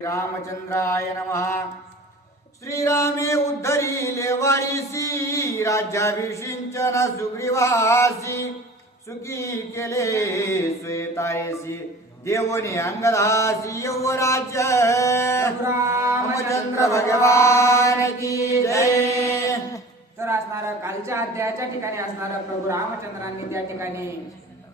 रामचंद्राय नमः। श्रीरामे उद्धरिले वारीसी, राज्याभिषिंचन सुग्रीवासी, सुखी केले श्वेतायसी, देवोनी अंगदासी यौवराज्य। रामचंद्र भगवान की जय। तर असणारा कालच्या अध्यायाच्या ठिकाणी असणारा प्रभू रामचंद्रांनी त्या ठिकाणी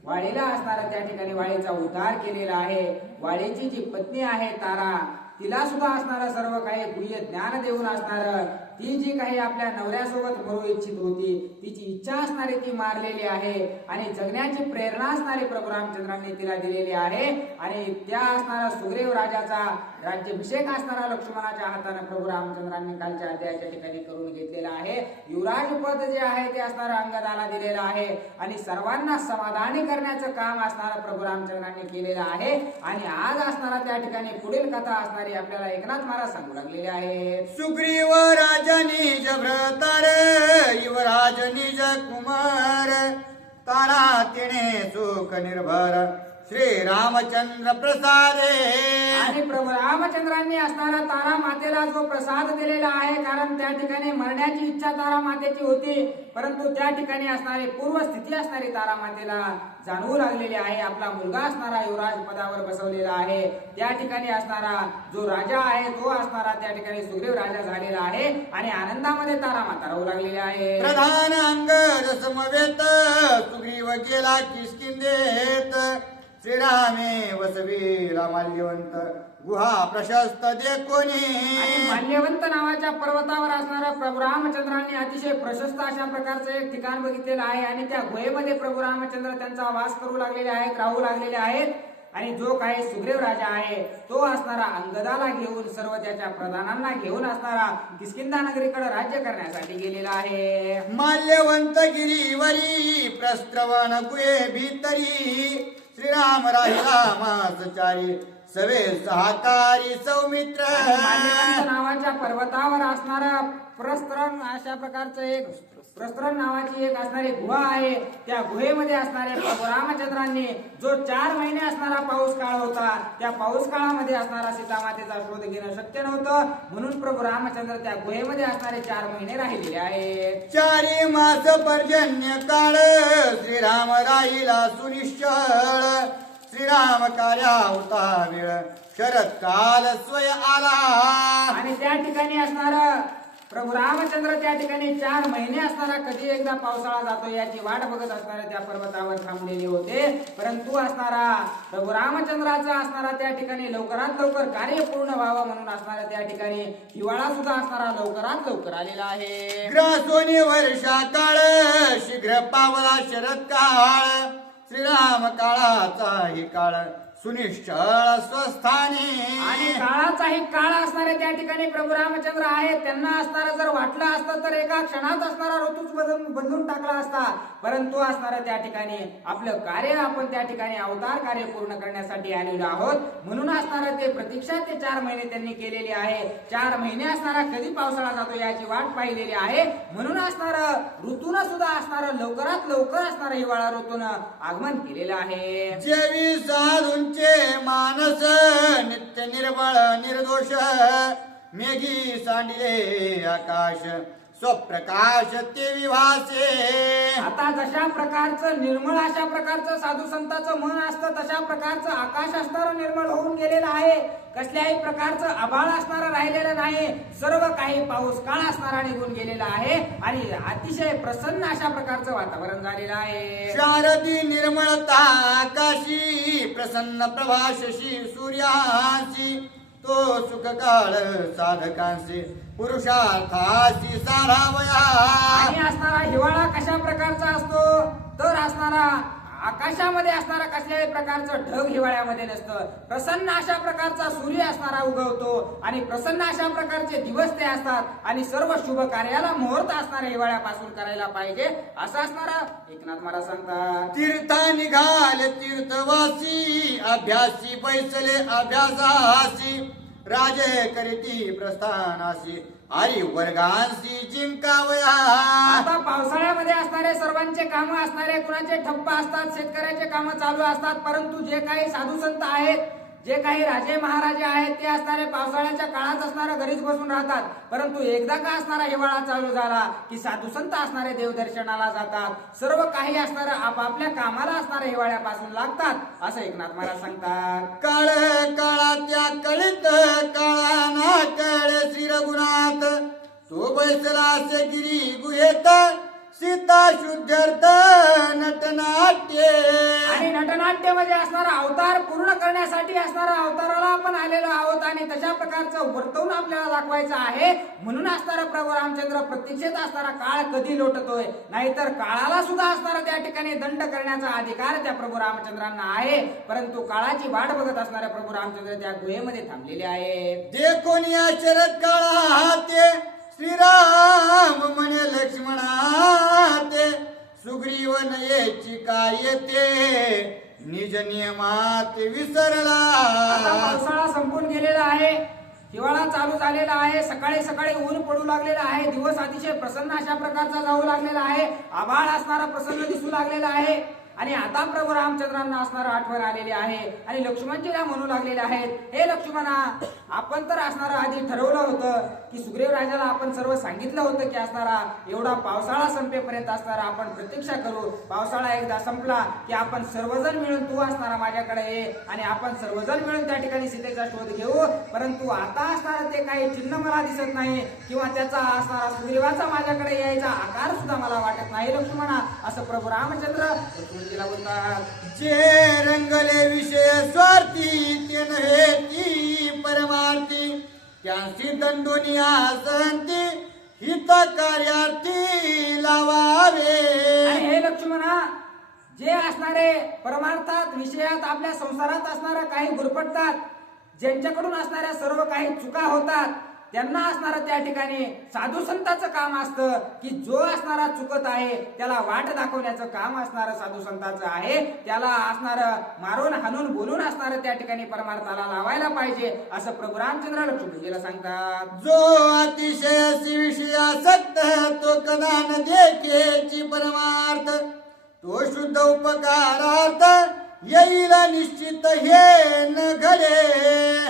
वाळीला असणारा त्या ठिकाणी वाळीचा उद्धार केलेला आहे। वाळीची जी पत्नी आहे तारा, तिला सुद्धा असणारा सर्व काही गुह्य ज्ञान देऊन असणार, ती जी काही आपल्या नवऱ्यासोबत मरू इच्छित होती, तिची इच्छा असणारी ती मारलेली आहे आणि जगण्याची प्रेरणा असणारी प्रभू रामचंद्रांनी तिला दिलेली आहे। आणि त्या असणारा सुग्रीव राजाचा राज्याभिषेक असणारा लक्ष्मणाच्या हाताने प्रभू रामचंद्रांनी कालच्या अध्यायाच्या ठिकाणी करून घेतलेला आहे। युवराज पद जे आहे ते असणारा अंगदाला दिलेलं आहे आणि सर्वांना समाधानी करण्याचं काम असणारा प्रभू रामचंद्रांनी केलेलं आहे। आणि आज असणारा त्या ठिकाणी पुढील कथा असणारी आपल्याला एकनाथ महाराज सांगू लागलेले आहे। सुग्रीव राजा निज भ्रतर, युवराज निज कुमार, तारा तिने सुख निर्भर, श्री रामचंद्र प्रसादे। आणि प्रभू रामचंद्रांनी असणारा तारा मातेला जो प्रसाद दिलेला आहे, कारण त्या ठिकाणी मरण्याची इच्छा तारा मातेची होती, परंतु त्या ठिकाणी असणारी पूर्व स्थिती असणारी तारा मातेला जाणवू लागलेली आहे। आपला मुलगा असणारा युवराज पदावर बसवलेला आहे। त्या ठिकाणी असणारा जो राजा आहे तो असणारा त्या ठिकाणी सुग्रीव राजा झालेला आहे आणि आनंदामध्ये तारा माता राहू लागलेली आहे। प्रधान अंगद समवेत, सुग्रीव गेला किष्किंधेत, श्रीरामे वसविला माल्यवंत, गुहा प्रशस्त देखोनी। आणि माल्यवंत नावाच्या पर्वतावर असणाऱ्या प्रभू रामचंद्रांनी अतिशय प्रशस्त अशा प्रकारचं एक ठिकाण बघितलेलं आहे आणि त्या गुहेमध्ये प्रभू रामचंद्र त्यांचा वास करू लागलेले आहेत, राहू लागलेले आहेत। आणि जो काही सुग्रीव राजा आहे तो असणारा अंगदाला घेऊन, सर्व त्याच्या प्रधानांना घेऊन असणारा किष्किंधा नगरीकडे राज्य करण्यासाठी गेलेला आहे। माल्यवंत गिरीवरी, प्रस्त्रवण गुहे भीतरी, श्रीराम राहिला मासचारी, सवे सहकारी सौमित्र। माल्यवंत नावाच्या पर्वतावर असणारा प्रस्त्रन अशा प्रकारचं एक प्रस्त्रन नावाची एक असणारी गुहा आहे। त्या गुहेमध्ये असणाऱ्या प्रभू रामचंद्रांनी जो 4 महिने असणारा पाऊस काळ होता, त्या पाऊस काळामध्ये असणारा सीतामातेचा शोध घेणं शक्य नव्हतं, म्हणून प्रभू रामचंद्र त्या गुहेमध्ये असणारे 4 महिने राहिलेले आहेत। 4 मास पर्जन्य काळ, श्रीराम राहिला सुनिश्चळ, श्रीराम कार्या होता वेळ, शरद काल स्वय आला। आणि त्या ठिकाणी असणारा प्रभू रामचंद्र त्या ठिकाणी 4 महिने असणारा कधी एकदा पावसाळा जातो याची वाट बघत असणाऱ्या त्या पर्वतावर थांबलेले होते, परंतु असणारा प्रभू रामचंद्राचा असणारा त्या ठिकाणी लवकरात लवकर कार्य पूर्ण व्हावं म्हणून असणाऱ्या त्या ठिकाणी हिवाळा सुद्धा असणारा लवकरात लवकर आलेला आहे। ग्रासोनी वर्षा काळ, शीघ्र पावला शरद काळ, श्रीराम काळाचाही काळ, सुनिश्चळ स्वस्थानी। आणि काळाचाही काळ असणारे त्या ठिकाणी प्रभू रामचंद्र आहेत, त्यांना असणारं जर वाटलं असतं तर एका क्षणात असणारा ऋतूच बदलून टाकला असता, परंतु असणाऱ्या त्या ठिकाणी आपलं कार्य आपण त्या ठिकाणी अवतार कार्य पूर्ण करण्यासाठी आलेलो आहोत, म्हणून असणारं ते प्रतीक्षा ते 4 महिने त्यांनी केलेली आहे। 4 महिने असणारा कधी पावसाळा जातो याची वाट पाहिलेली आहे, म्हणून असणारं ऋतून सुद्धा असणारं लवकरात लवकर असणारं हिवाळा ऋतूनं आगमन केलेलं आहे। जेवी साधूंचे मानस, नित्य निर्मळ निर्दोष, मेघी सांडिले आकाश, स्वप्रकाश ते विभासे। आता जशा प्रकारचं निर्मळ अशा प्रकारचं साधू संतांचं मन असतं, तशा प्रकारचं आकाश असणारं निर्मळ होऊन गेलेलं आहे, कसल्याही प्रकारचं आभाळ असणारं राहिलेलं नाही, सर्व काही पाऊस काळ असणारा निघून गेलेला आहे आणि अतिशय प्रसन्न अशा प्रकारचं वातावरण झालेलं आहे। शारदी निर्मळता आकाशी, प्रसन्न प्रभाशशी सूर्यासी, तो सुख काळ साधकांशी, पुरुषार्थाची सारावया। आणि असणारा हिवाळा कशा प्रकारचा असतो तर असणारा आकाशामध्ये असणारा कसल्याही प्रकारचं ढग हिवाळ्यामध्ये नसतं, प्रसन्न अशा प्रकारचा सूर्य असणारा उगवतो आणि प्रसन्न अशा प्रकारचे दिवस ते असतात आणि सर्व शुभ कार्याला मुहूर्त असणाऱ्या हिवाळ्यापासून करायला पाहिजे असं असणारा एकनाथ महाराज सांगतात। तीर्था निघाले तीर्थवासी, अभ्यासी बैसले अभ्यासासी, राजे करीती प्रस्थानासी, हरी वर्गांशी जिंकावया। आता पावसाळ्यामध्ये असणारे सर्वांचे काम असणारे कुणाचे ठप्प असतात, शेतकऱ्याचे काम चालू असतात, परंतु जे काही साधू संत आहेत जे काही राजे महाराजे आहेत ते असणारे पावसाळ्याच्या काळात असणारा घरीच बसून राहतात, परंतु एकदा का असणारा हिवाळा चालू झाला की साधू संत असणारे देवदर्शनाला जातात, सर्व काही असणारं आपापल्या कामाला असणाऱ्या हिवाळ्यापासून लागतात असं एकनाथ महाराज सांगतात. काळ काळाच्या कळीत काळाना कळ श्री रघुनाथ, तो बैसला असे गिरी गुहेत सीता शुद्धर्थ नटनाट्य. आणि नटनाट्य म्हणजे असणारा अवतार पूर्ण करण्यासाठी असणारा अवताराला आपण आलेलो आहोत आणि तशा प्रकारचं वर्तवून आपल्याला दाखवायचं आहे. म्हणून असणारा प्रभू रामचंद्र प्रतीक्षेत असणारा काळ कधी लोटतोय, नाहीतर काळाला सुद्धा असणारा त्या ठिकाणी दंड करण्याचा अधिकार त्या प्रभू रामचंद्रांना आहे. परंतु काळाची वाट बघत असणाऱ्या प्रभू रामचंद्र त्या गुहेमध्ये थांबलेले आहेत. जे कोणी शरद काळा हाते श्रीराम म्हणे लक्ष्मणा ते, सुग्रीव नयेची काय येते निज नियमात विसरला. आता पावसाळा संपून गेलेला आहे, हिवाळा चालू झालेला आहे, सकाळी सकाळी ऊन पडू लागलेला आहे, दिवस अतिशय प्रसन्न अशा प्रकारचा जाऊ लागलेला आहे, आभाळ असणारा प्रसन्न दिसू लागलेला आहे. आणि आता प्रभू रामचंद्रांना असणारा आठवण आलेली आहे आणि लक्ष्मणजीला म्हणू लागलेले आहेत, हे लक्ष्मणा, आपण तर असणारा आधी ठरवलं होतं की सुग्रीव राजाला आपण सर्व सांगितलं होतं की असणारा एवढा पावसाळा संपेपर्यंत असणारा आपण प्रतीक्षा करू. पावसाळा एकदा संपला की आपण सर्वजण मिळून, तू असणारा माझ्याकडे ये आणि आपण सर्वजण मिळून त्या ठिकाणी सीतेचा शोध घेऊ. परंतु आता असणारा ते काही चिन्ह मला दिसत नाही किंवा त्याचा असणारा सुग्रीवाचा माझ्याकडे यायचा आकार सुद्धा मला वाटत नाही लक्ष्मणा, असं प्रभू रामचंद्र लक्ष्मणजीला बोलतात. जे रंगले विषय स्वार्थी ते नव्हे ती परमार्थी, त्यांची दंडोनी आसंती हित कार्यार्थी लावावे. आणि हे लक्ष्मणा, जे असणारे परमार्थात विषयात आपल्या संसारात असणारा काही गुरफटतात, ज्यांच्याकडून असणाऱ्या सर्व काही चुका होतात, त्यांना असणारं त्या ठिकाणी साधू संतांचं काम असतं की जो असणारा चुकत आहे त्याला वाट दाखवण्याचं काम असणारं साधू संतांचं आहे. त्याला असणारं मारून हाणून बोलून असणारं त्या ठिकाणी परमार्थाला लावायला पाहिजे असं प्रभू रामचंद्र लक्ष्मणजीला सांगतात. जो अतिशय विषयासक्त तो कदा न देखेची परमार्थ, तो शुद्ध उपकारार्थ येईल निश्चित हे न घडे.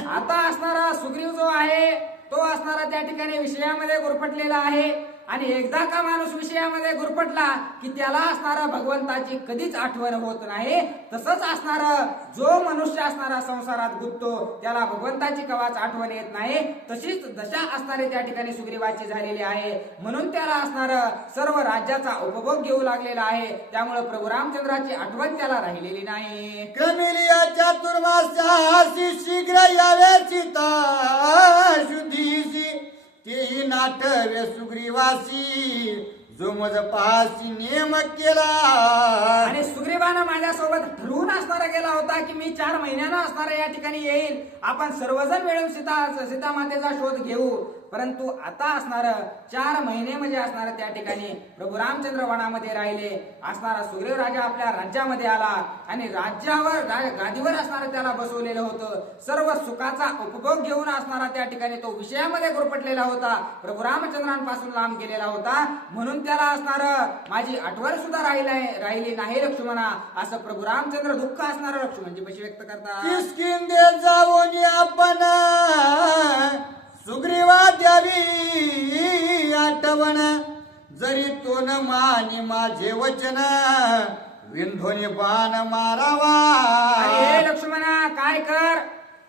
आता असणारा सुग्रीव जो आहे तो असणारा त्या ठिकाणी विषयामध्ये गुरफटलेला आहे आणि एकदा का माणूस विषयामध्ये गुरफटला की त्याला असणारा भगवंताची कधीच आठवण होत नाही. तसंच असणारा जो मनुष्य असणारा संसारात गुंततो त्याला भगवंताची कवाच आठवण येत नाही. तशीच दशा असणारी त्या ठिकाणी सुग्रीवाची झालेली आहे. म्हणून त्याला असणारं सर्व राज्याचा उपभोग घेऊ लागलेला आहे. त्यामुळे प्रभू रामचंद्राची आठवण त्याला राहिलेली नाही. क्रमिलिया चातुर्मास्यासी शीघ्र यावे सीता शुद्धीसी, तेही नाटवे सुग्रीवासी जो मज पासी नेम केला. आणि सुग्रीवानं माझ्यासोबत ठरवून असणारा गेला होता की मी 4 महिन्यानं असणारा या ठिकाणी येईल, आपण सर्वजण मिळून सीता मातेचा शोध घेऊ. परंतु आता असणार 4 महिने म्हणजे असणार त्या ठिकाणी प्रभू रामचंद्र वनामध्ये राहिले. असणारा सुग्रीव राजा आपल्या राज्यामध्ये आला आणि राज्यावर गादीवर असणारा त्याला बसवलेलं होतं. सर्व सुखाचा उपभोग घेऊन असणारा त्या ठिकाणी तो विषयामध्ये गुरफटलेला होता, प्रभू रामचंद्रांपासून लांब गेलेला होता. म्हणून त्याला असणार माझी आठवण सुद्धा राहिली नाही लक्ष्मणा, असं प्रभू रामचंद्र दुःख असणार लक्ष्मणजी कशी व्यक्त करतात. किष्किंधे जाऊन आपण सुग्रीवा द्यावी आठवण, जरी तो न मानी माझे वचन विंधोनी बाण मारावा. अरे लक्ष्मणा, काय कर,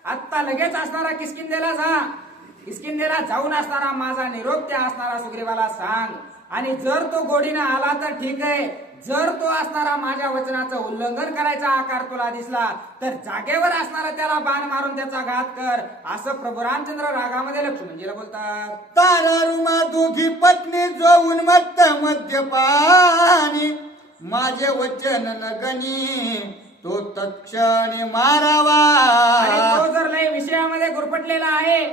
आत्ता लगेच असणारा किष्किंधेला जा. किष्किंधेला जाऊन असणारा माझा निरोप त्या असणारा सुग्रीवाला सांग. आणि जर तो गोडीनं आला तर ठीक आहे, जर तो असणारा माझ्या वचनाचं उल्लंघन करायचा आकार तुला दिसला तर जागेवर असणारा त्याला बाण मारून त्याचा घात कर, असं प्रभू रामचंद्र रागामध्ये लक्ष्मणजीला बोलतात. तारा रुमा दोघी पत्नी जो उन्मत्त मद्यपानी, माझे वचन न गणी तो तत्क्षणी मारावा. आणि तो जर लय विषयामध्ये गुरफटलेला आहे,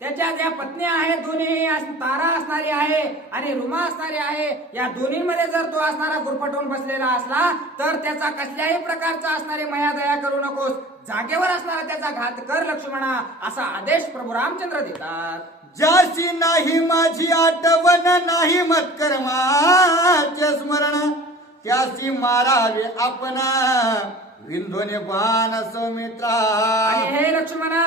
त्याच्या ज्या पत्नी आहेत दोन्ही, तारा असणारी आहे आणि रुमा असणारी आहे, या दोन्हीमध्ये जर तो असणारा गुरफटून बसलेला असला तर त्याचा कसल्याही प्रकारचा असणारी माया दया करू नकोस, जागेवर असणारा त्याचा घात कर लक्ष्मणा, असा आदेश प्रभू रामचंद्र देतात. ज्याची नाही माझी आठवण नाही मत्कर्माचे स्मरण, त्याची मारावे आपण विंधोने बाण सौमित्रा. आणि हे लक्ष्मणा,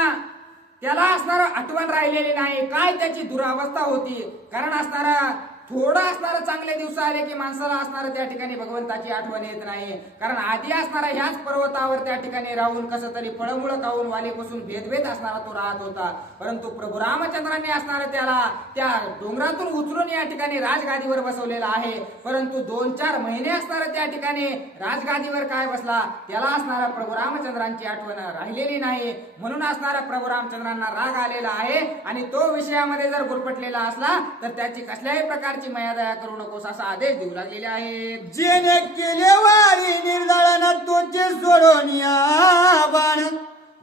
त्याला असणार आठवण राहिलेली नाही. काय त्याची दुरावस्था होती. कारण असणारा थोडं असणारं चांगले दिवस आले की माणसाला असणारं त्या ठिकाणी भगवंताची आठवण येत नाही. कारण आधी असणारा ह्याच पर्वतावर त्या ठिकाणी राहून कसं तरी फळमुळं खाऊन वालीपासून भेदभेद असणारा तो राहत होता. परंतु प्रभू रामचंद्रांनी असणारं त्याला त्या डोंगरातून उचलून या ठिकाणी राजगादीवर बसवलेला आहे. परंतु 2-4 महिने असणारं त्या ठिकाणी राजगादीवर काय बसला, त्याला असणारा प्रभू रामचंद्रांची आठवण राहिलेली नाही. म्हणून असणारा प्रभू रामचंद्रांना राग आलेला आहे. आणि तो विषयामध्ये जर गुरफटलेला असला तर त्याची कसल्याही प्रकारची माया दया करू नकोस असा आदेश देऊ लागलेले आहेत. जेने केले वारी निर्दळन तोचे सोडून या बाण,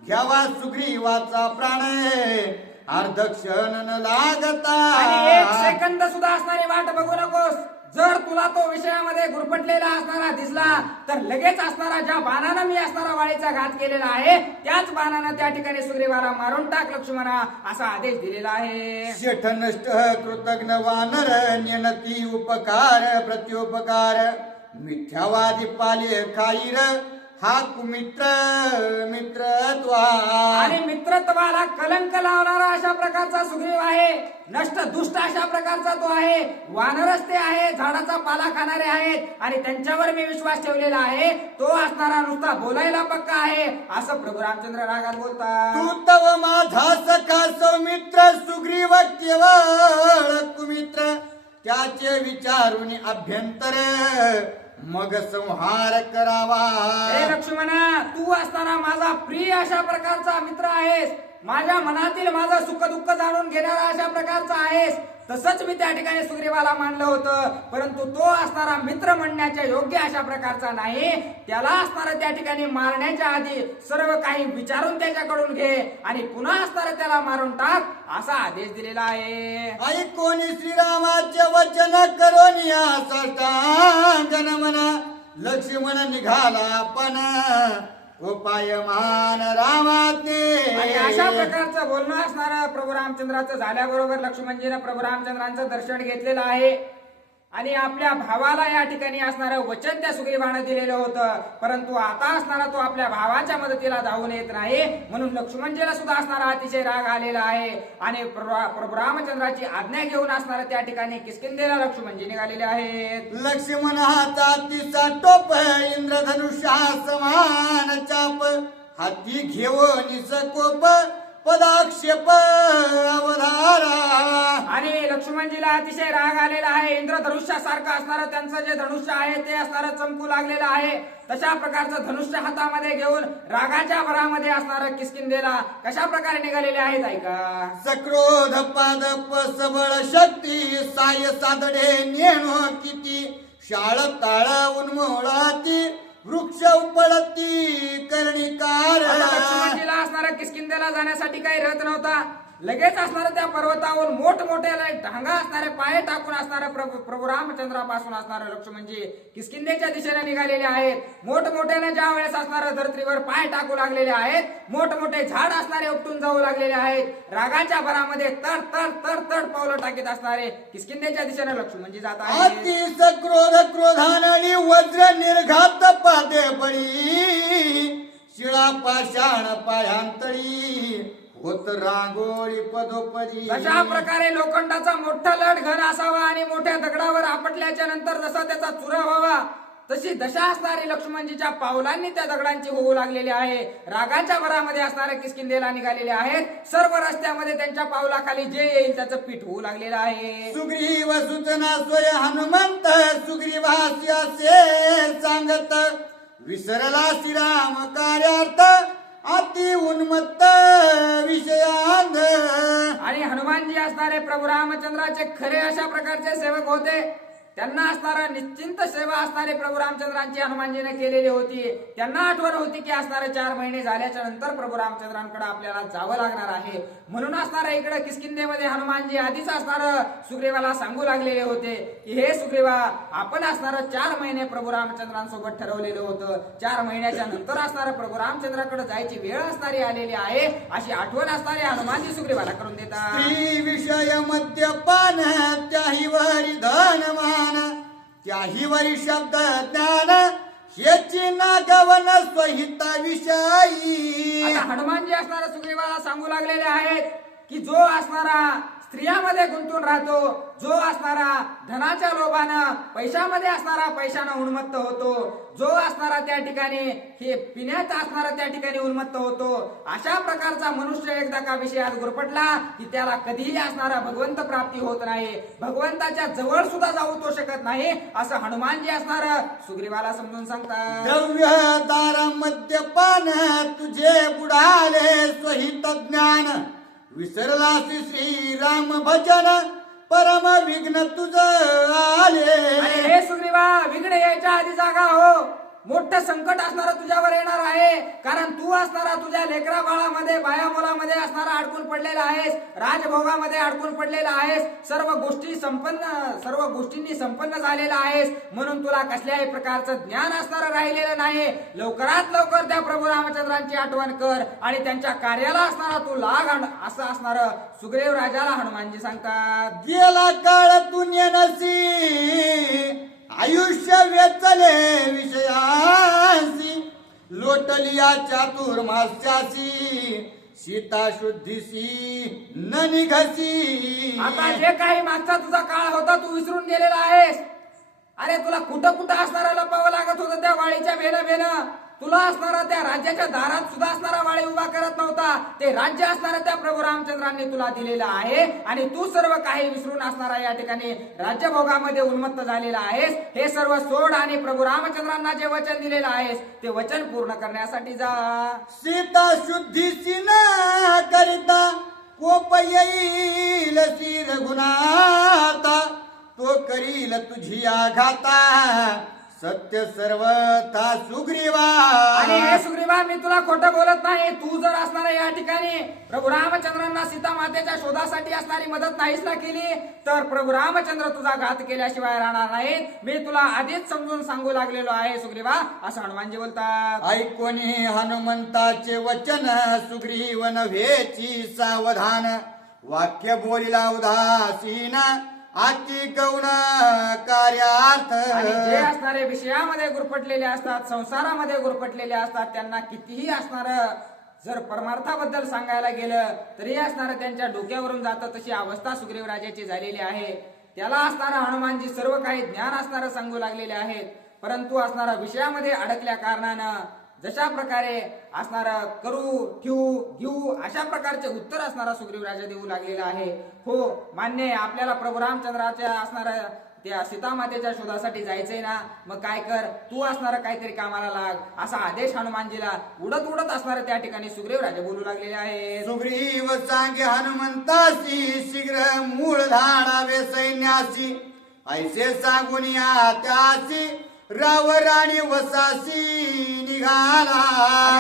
घ्यावा सुग्रीवाचा प्राण अर्धक्षण न लागता. आणि 1 सेकंद सुद्धा असणारी वाट बघू नकोस. जर तुला तो विषयामध्ये गुरफटलेला असणारा दिसला तर लगेच असणारा ज्या बाणानं मी असणारा वाळीचा घात केलेला आहे त्याच बाणानं त्या ठिकाणी सुग्रीवाला मारून टाक लक्ष्मणा असा आदेश दिलेला आहे. शेठ नष्ट कृतज्ञ वानर नेनती उपकार प्रत्युपकार, मिथ्यावादी पाले खाईर हा कुमित्र मित्रत्वा. आणि मित्रत्वाला कलंक लावणारा अशा प्रकारचा सुग्रीव आहे. नष्ट दुष्ट अशा प्रकारचा तो आहे. वानरच ते आहे, झाडाचा पाला खाणारे आहेत. आणि त्यांच्यावर मी विश्वास ठेवलेला आहे. तो असणारा नुसता बोलायला पक्का आहे असं प्रभू रामचंद्र रागात बोलतात. तू तव माझा सखा सौमित्र, सुग्रीव केवळ कुमित्र, त्याचे विचारून अभ्यंतर मग संहार करावा. हे लक्ष्मणा, तू असताना माझा प्रिय अशा प्रकारचा मित्र आहेस. माझ्या मनातील माझं सुख दुःख जाणून घेणारा अशा प्रकारचा आहेस. तसंच मी त्या ठिकाणी सुग्रीवाला मानलं होतं. परंतु तो असणारा मित्र म्हणण्याच्या योग्य अशा प्रकारचा नाही. त्याला असणारा त्या ठिकाणी मारण्याच्या आधी सर्व काही विचारून त्याच्याकडून घे आणि पुन्हा असणारा त्याला मारून टाक असा आदेश दिलेला आहे. ऐकोनी श्रीरामाचे वचन करून या साष्टांगन म्हणा, लक्ष्मण निघाला पण उपायमान रामात्ने. आणि अशा प्रकारचं बोलणं असणारं प्रभू रामचंद्राचं झाल्याबरोबर लक्ष्मणजीनं प्रभू रामचंद्रांचं दर्शन घेतलेलं आहे. आणि आपल्या भावाला या ठिकाणी असणारं वचन त्या सुग्रीवानं दिलेलं होतं. परंतु आता असणारा तो आपल्या भावाच्या मदतीला धावून येत नाही. म्हणून लक्ष्मणजीला सुद्धा असणारा अतिशय राग आलेला आहे. आणि प्रभू रामचंद्राची आज्ञा घेऊन असणारा त्या ठिकाणी किष्किंधेला लक्ष्मणजी निघालेले आहेत. लक्ष्मण हाता तिचा टोप, इंद्रधनुष्या समान चाप, हाती घेऊन सकोप पदाक्षेप अवधारा. आणि लक्ष्मणजीला अतिशय राग आलेला आहे. इंद्रधनुष्यासारखं असणारं त्यांचं जे धनुष्य आहे ते असणारं चमकू लागलेलं आहे. तशा प्रकारचं धनुष्य हातामध्ये घेऊन रागाच्या भरामध्ये असणारं किष्किंधेला कशा प्रकारे निघालेले आहेत ऐका. सक्रोध पादप सबळ शक्ती, साय सादडे नेणो किती, शाळ ताळ उन्मोळाती, वृक्ष उपळती कर्णिकार. लक्ष्मणजीला असणारा किष्किंधेला जाण्यासाठी काही रथ नव्हता. लगेच असणारं त्या पर्वतावर मोठमोठ्या ढांगा असणारे पाय टाकून असणाऱ्या प्रभू रामचंद्रापासून असणारे लक्ष्मणजी किष्किंधेच्या दिशेने निघालेले आहेत. मोठमोठ्याने ज्या वेळेस असणाऱ्या धर्तीवर पाय टाकू लागलेले आहेत, मोठमोठे झाड असणारे उपटून जाऊ लागलेले आहेत. रागाच्या भरामध्ये तड तड तड तड पावलं टाकीत असणारे किष्किंधेच्या दिशेने लक्ष्मणजी जात आहेत. अतिस क्रोध क्रोधानळी वज्र निर्घात पादे बळी, शिळा पाषाण पायांतळी होत रांगोळी पदोपदी. जशा प्रकारे लोखंडाचा मोठा लढ घन असावा आणि मोठ्या दगडावर आपटल्याच्या नंतर जसा त्याचा चुरा व्हावा, तशी दशा असणारी लक्ष्मणजीच्या पावलांनी त्या दगडांची होऊ लागलेली आहे. रागाच्या भरामध्ये असणाऱ्या किष्किंधेला निघालेले आहेत. सर्व रस्त्यामध्ये त्यांच्या पावलाखाली जे येईल त्याचं पीठ होऊ लागलेलं आहे. सुग्रीव सूचना सोय हनुमंत, सुग्रीवास्याचे सांगत, विसरला श्रीराम कार्यार्थ, अति उन्मत्त विषयांध. आणि हनुमानजी असणारे प्रभू रामचंद्राचे खरे अशा प्रकारचे सेवक होते. त्यांना असणारा निश्चिंत सेवा असणारे प्रभू रामचंद्रांची हनुमानजीने केलेली होती. त्यांना आठवण होती की असणारे 4 महिने झाल्याच्या नंतर प्रभू रामचंद्रांकडे आपल्याला जावं लागणार आहे. म्हणून असणारा इकडे किष्किंधेमध्ये हनुमानजी आधीच असणारं सुग्रीवाला सांगू लागलेले होते की हे सुग्रीवा, आपण असणारं 4 महिने प्रभू रामचंद्रांसोबत ठरवलेलं होतं. 4 महिन्याच्या नंतर असणारं प्रभू रामचंद्राकडे जायची वेळ असणारी आलेली आहे अशी आठवण असणारे हनुमानजी सुग्रीवाला करून देतात. स्त्री विषय मद्यपान, त्याही वरी धनमान, त्याही वरी शब्द ज्ञान, याची नागवन स्वहिताविषयी. आता हनुमानजी असणाऱ्या सुग्रीवाला सांगू लागलेले आहेत की जो असणारा स्त्रियामध्ये गुंतून राहतो, जो असणारा धनाच्या लोभानं पैशामध्ये असणारा पैशानं उन्मत्त होतो, जो असणारा त्या ठिकाणी हे पिण्यात असणारा त्या ठिकाणी उन्मत्त होतो, अशा प्रकारचा मनुष्य एकदा का विषयात गुरफटला की त्याला कधीही असणारा भगवंत प्राप्ती होत नाही, भगवंताच्या जवळ सुद्धा जाऊ तो शकत नाही, असं हनुमानजी असणार सुग्रीवाला समजून सांगतात. द्रव्य दारा मद्यपान तुझे बुडाले स्वहित ज्ञान. विसरलासी श्रीराम भजन परम विघ्न तुझ आले. आणि हे सुग्रीवा, विघ्न यायच्या आधी जागा हो. मोठं संकट असणारं तुझ्यावर येणार आहे, कारण तू असणारा तुझ्या लेकरा बाळामध्ये बाया मुलामध्ये असणारा अडकून पडलेला आहेस, राजभोगामध्ये अडकून पडलेला आहेस, सर्व गोष्टींनी संपन्न झालेला आहेस, म्हणून तुला कसल्याही प्रकारचं ज्ञान असणारं राहिलेलं नाही. लवकरात लवकर त्या प्रभू रामचंद्रांची आठवण कर आणि त्यांच्या कार्याला असणारा तू लाग असं असणारं सुग्रीव राजाला हनुमानजी सांगतात. गेला काळ तू नेनसी आयुष्य वेचले विषयासी. लोटलिया चातुर्मास्यासी सीता शुद्धीसी न निघसी. आता जे काही मागचा तुझा काळ होता तू विसरून गेलेला आहेस. अरे तुला कुठं कुठं असणारा लपावं लागत होतं त्या वाळीच्या भेनं. तुला असणारा त्या राज्याच्या दारात सुद्धा असणारा वाळी उभा करत नव्हता. ते राज्य असणारा त्या प्रभू रामचंद्रांनी तुला दिलेलं आहे आणि तू सर्व काही विसरून असणारा या ठिकाणी राज्यभोगामध्ये उन्मत्त झालेला आहेस. हे सर्व सोड आणि प्रभू रामचंद्रांना जे वचन दिलेलं आहेस ते वचन पूर्ण करण्यासाठी जा. सीता शुद्धीसी न करिता कोप येईल श्री रघुनाथा. तो करील तुझी आघाता सत्य सर्वथा सुग्रीवा. आणि हे सुग्रीवा, मी तुला खोटं बोलत नाही. तू जर असणारा या ठिकाणी प्रभू रामचंद्रांना सीता मातेच्या शोधासाठी असणारी मदत नाहीच ना केली तर प्रभू रामचंद्र तुझा घात केल्याशिवाय राहणार नाहीत. मी तुला आधीच समजून सांगू लागलेलो आहे सुग्रीवा, असं हनुमानजी बोलतात. ऐकोनी हनुमंताचे वचन सुग्रीव नव्हेची सावधान. वाक्य बोलिला उदासीन अति गौण कार्यार्थ. आणि जे असणारे विषयामध्ये गुरफटलेले असतात, संसारामध्ये गुरफटलेले असतात, त्यांना कितीही असणार जर परमार्थाबद्दल सांगायला गेलं तरी असणार त्यांच्या डोक्यावरून जातं. तशी अवस्था सुग्रीव राजाची झालेली आहे. त्याला असणारा हनुमानजी सर्व काही ज्ञान असणारं सांगू लागलेले आहेत, परंतु असणारा विषयामध्ये अडकल्या कारणानं जशा प्रकारे असणारा करू ठेवू घेऊ अशा प्रकारचे उत्तर असणारा सुग्रीव राजा देऊ लागलेला आहे. हो मान्य आहे, आपल्याला प्रभू रामचंद्राच्या असणाऱ्या त्या सीतामातेच्या शोधासाठी जायचंय ना, मग काय कर, तू असणारा काहीतरी कामाला लाग, असा आदेश हनुमानजीला उडत उडत असणारा त्या ठिकाणी सुग्रीव राजा बोलू लागलेले आहे. सुग्रीव सांगे हनुमंतासी शीघ्र मूळ धाडावे सैन्यासी. ऐसे सांगून या त्यासी राव राणी वसासी निघाला.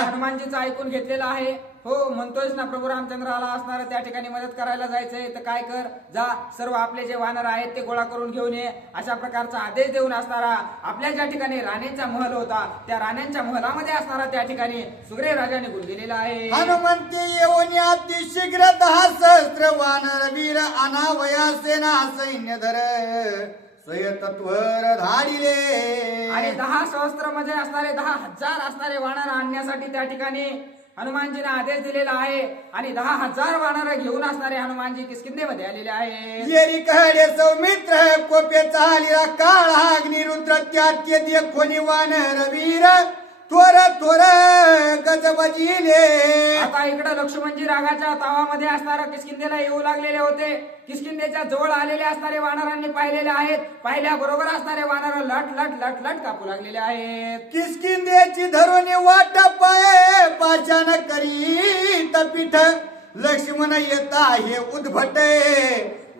हनुमानजीचं ऐकून घेतलेलं आहे. हो म्हणतोयस ना, प्रभू रामचंद्राला असणारा त्या ठिकाणी मदत करायला जायचंय तर काय कर, जा सर्व आपले जे वानर आहेत ते गोळा करून घेऊन ये, अशा प्रकारचा आदेश देऊन असणारा आपल्या ज्या ठिकाणी राणीचा महल होता त्या राण्यांच्या महलामध्ये असणारा त्या ठिकाणी सुग्रीव राजा निघून गेलेला आहे. हनुमंती येऊन अति शीघ्र 10 सहस्त्र वानर वीर अनावया सेना सैन्यधर स्वयंतत्वर धाडिले. आणि 10 सहस्त्र मध्ये असणारे 10,000 असणारे वानर आणण्यासाठी त्या ठिकाणी हनुमानजीने आदेश दिलेला आहे आणि 10,000 वानर घेऊन असणारे हनुमानजी किष्किंधेमध्ये आलेले आहे. येरी कहडे सौमित्र कोपे चालिरा काळा अग्निरुद्र त्यात्य देखोनी वानर वीर थोर थोर गजबजिले. आता इकडे लक्ष्मणजी रागाच्या तावामध्ये असणारा किष्किंधेला येऊ लागलेले होते. किष्किंधेच्या जवळ आलेले असणारे वानरांनी पाहिलेले आहेत. पाहिल्याबरोबर असणारे वानर लट लट लट लट कापू लागलेले आहेत. किष्किंधेची धरून वाट पाय पाचान करीत पीठ. लक्ष्मण येता हे उद्भटे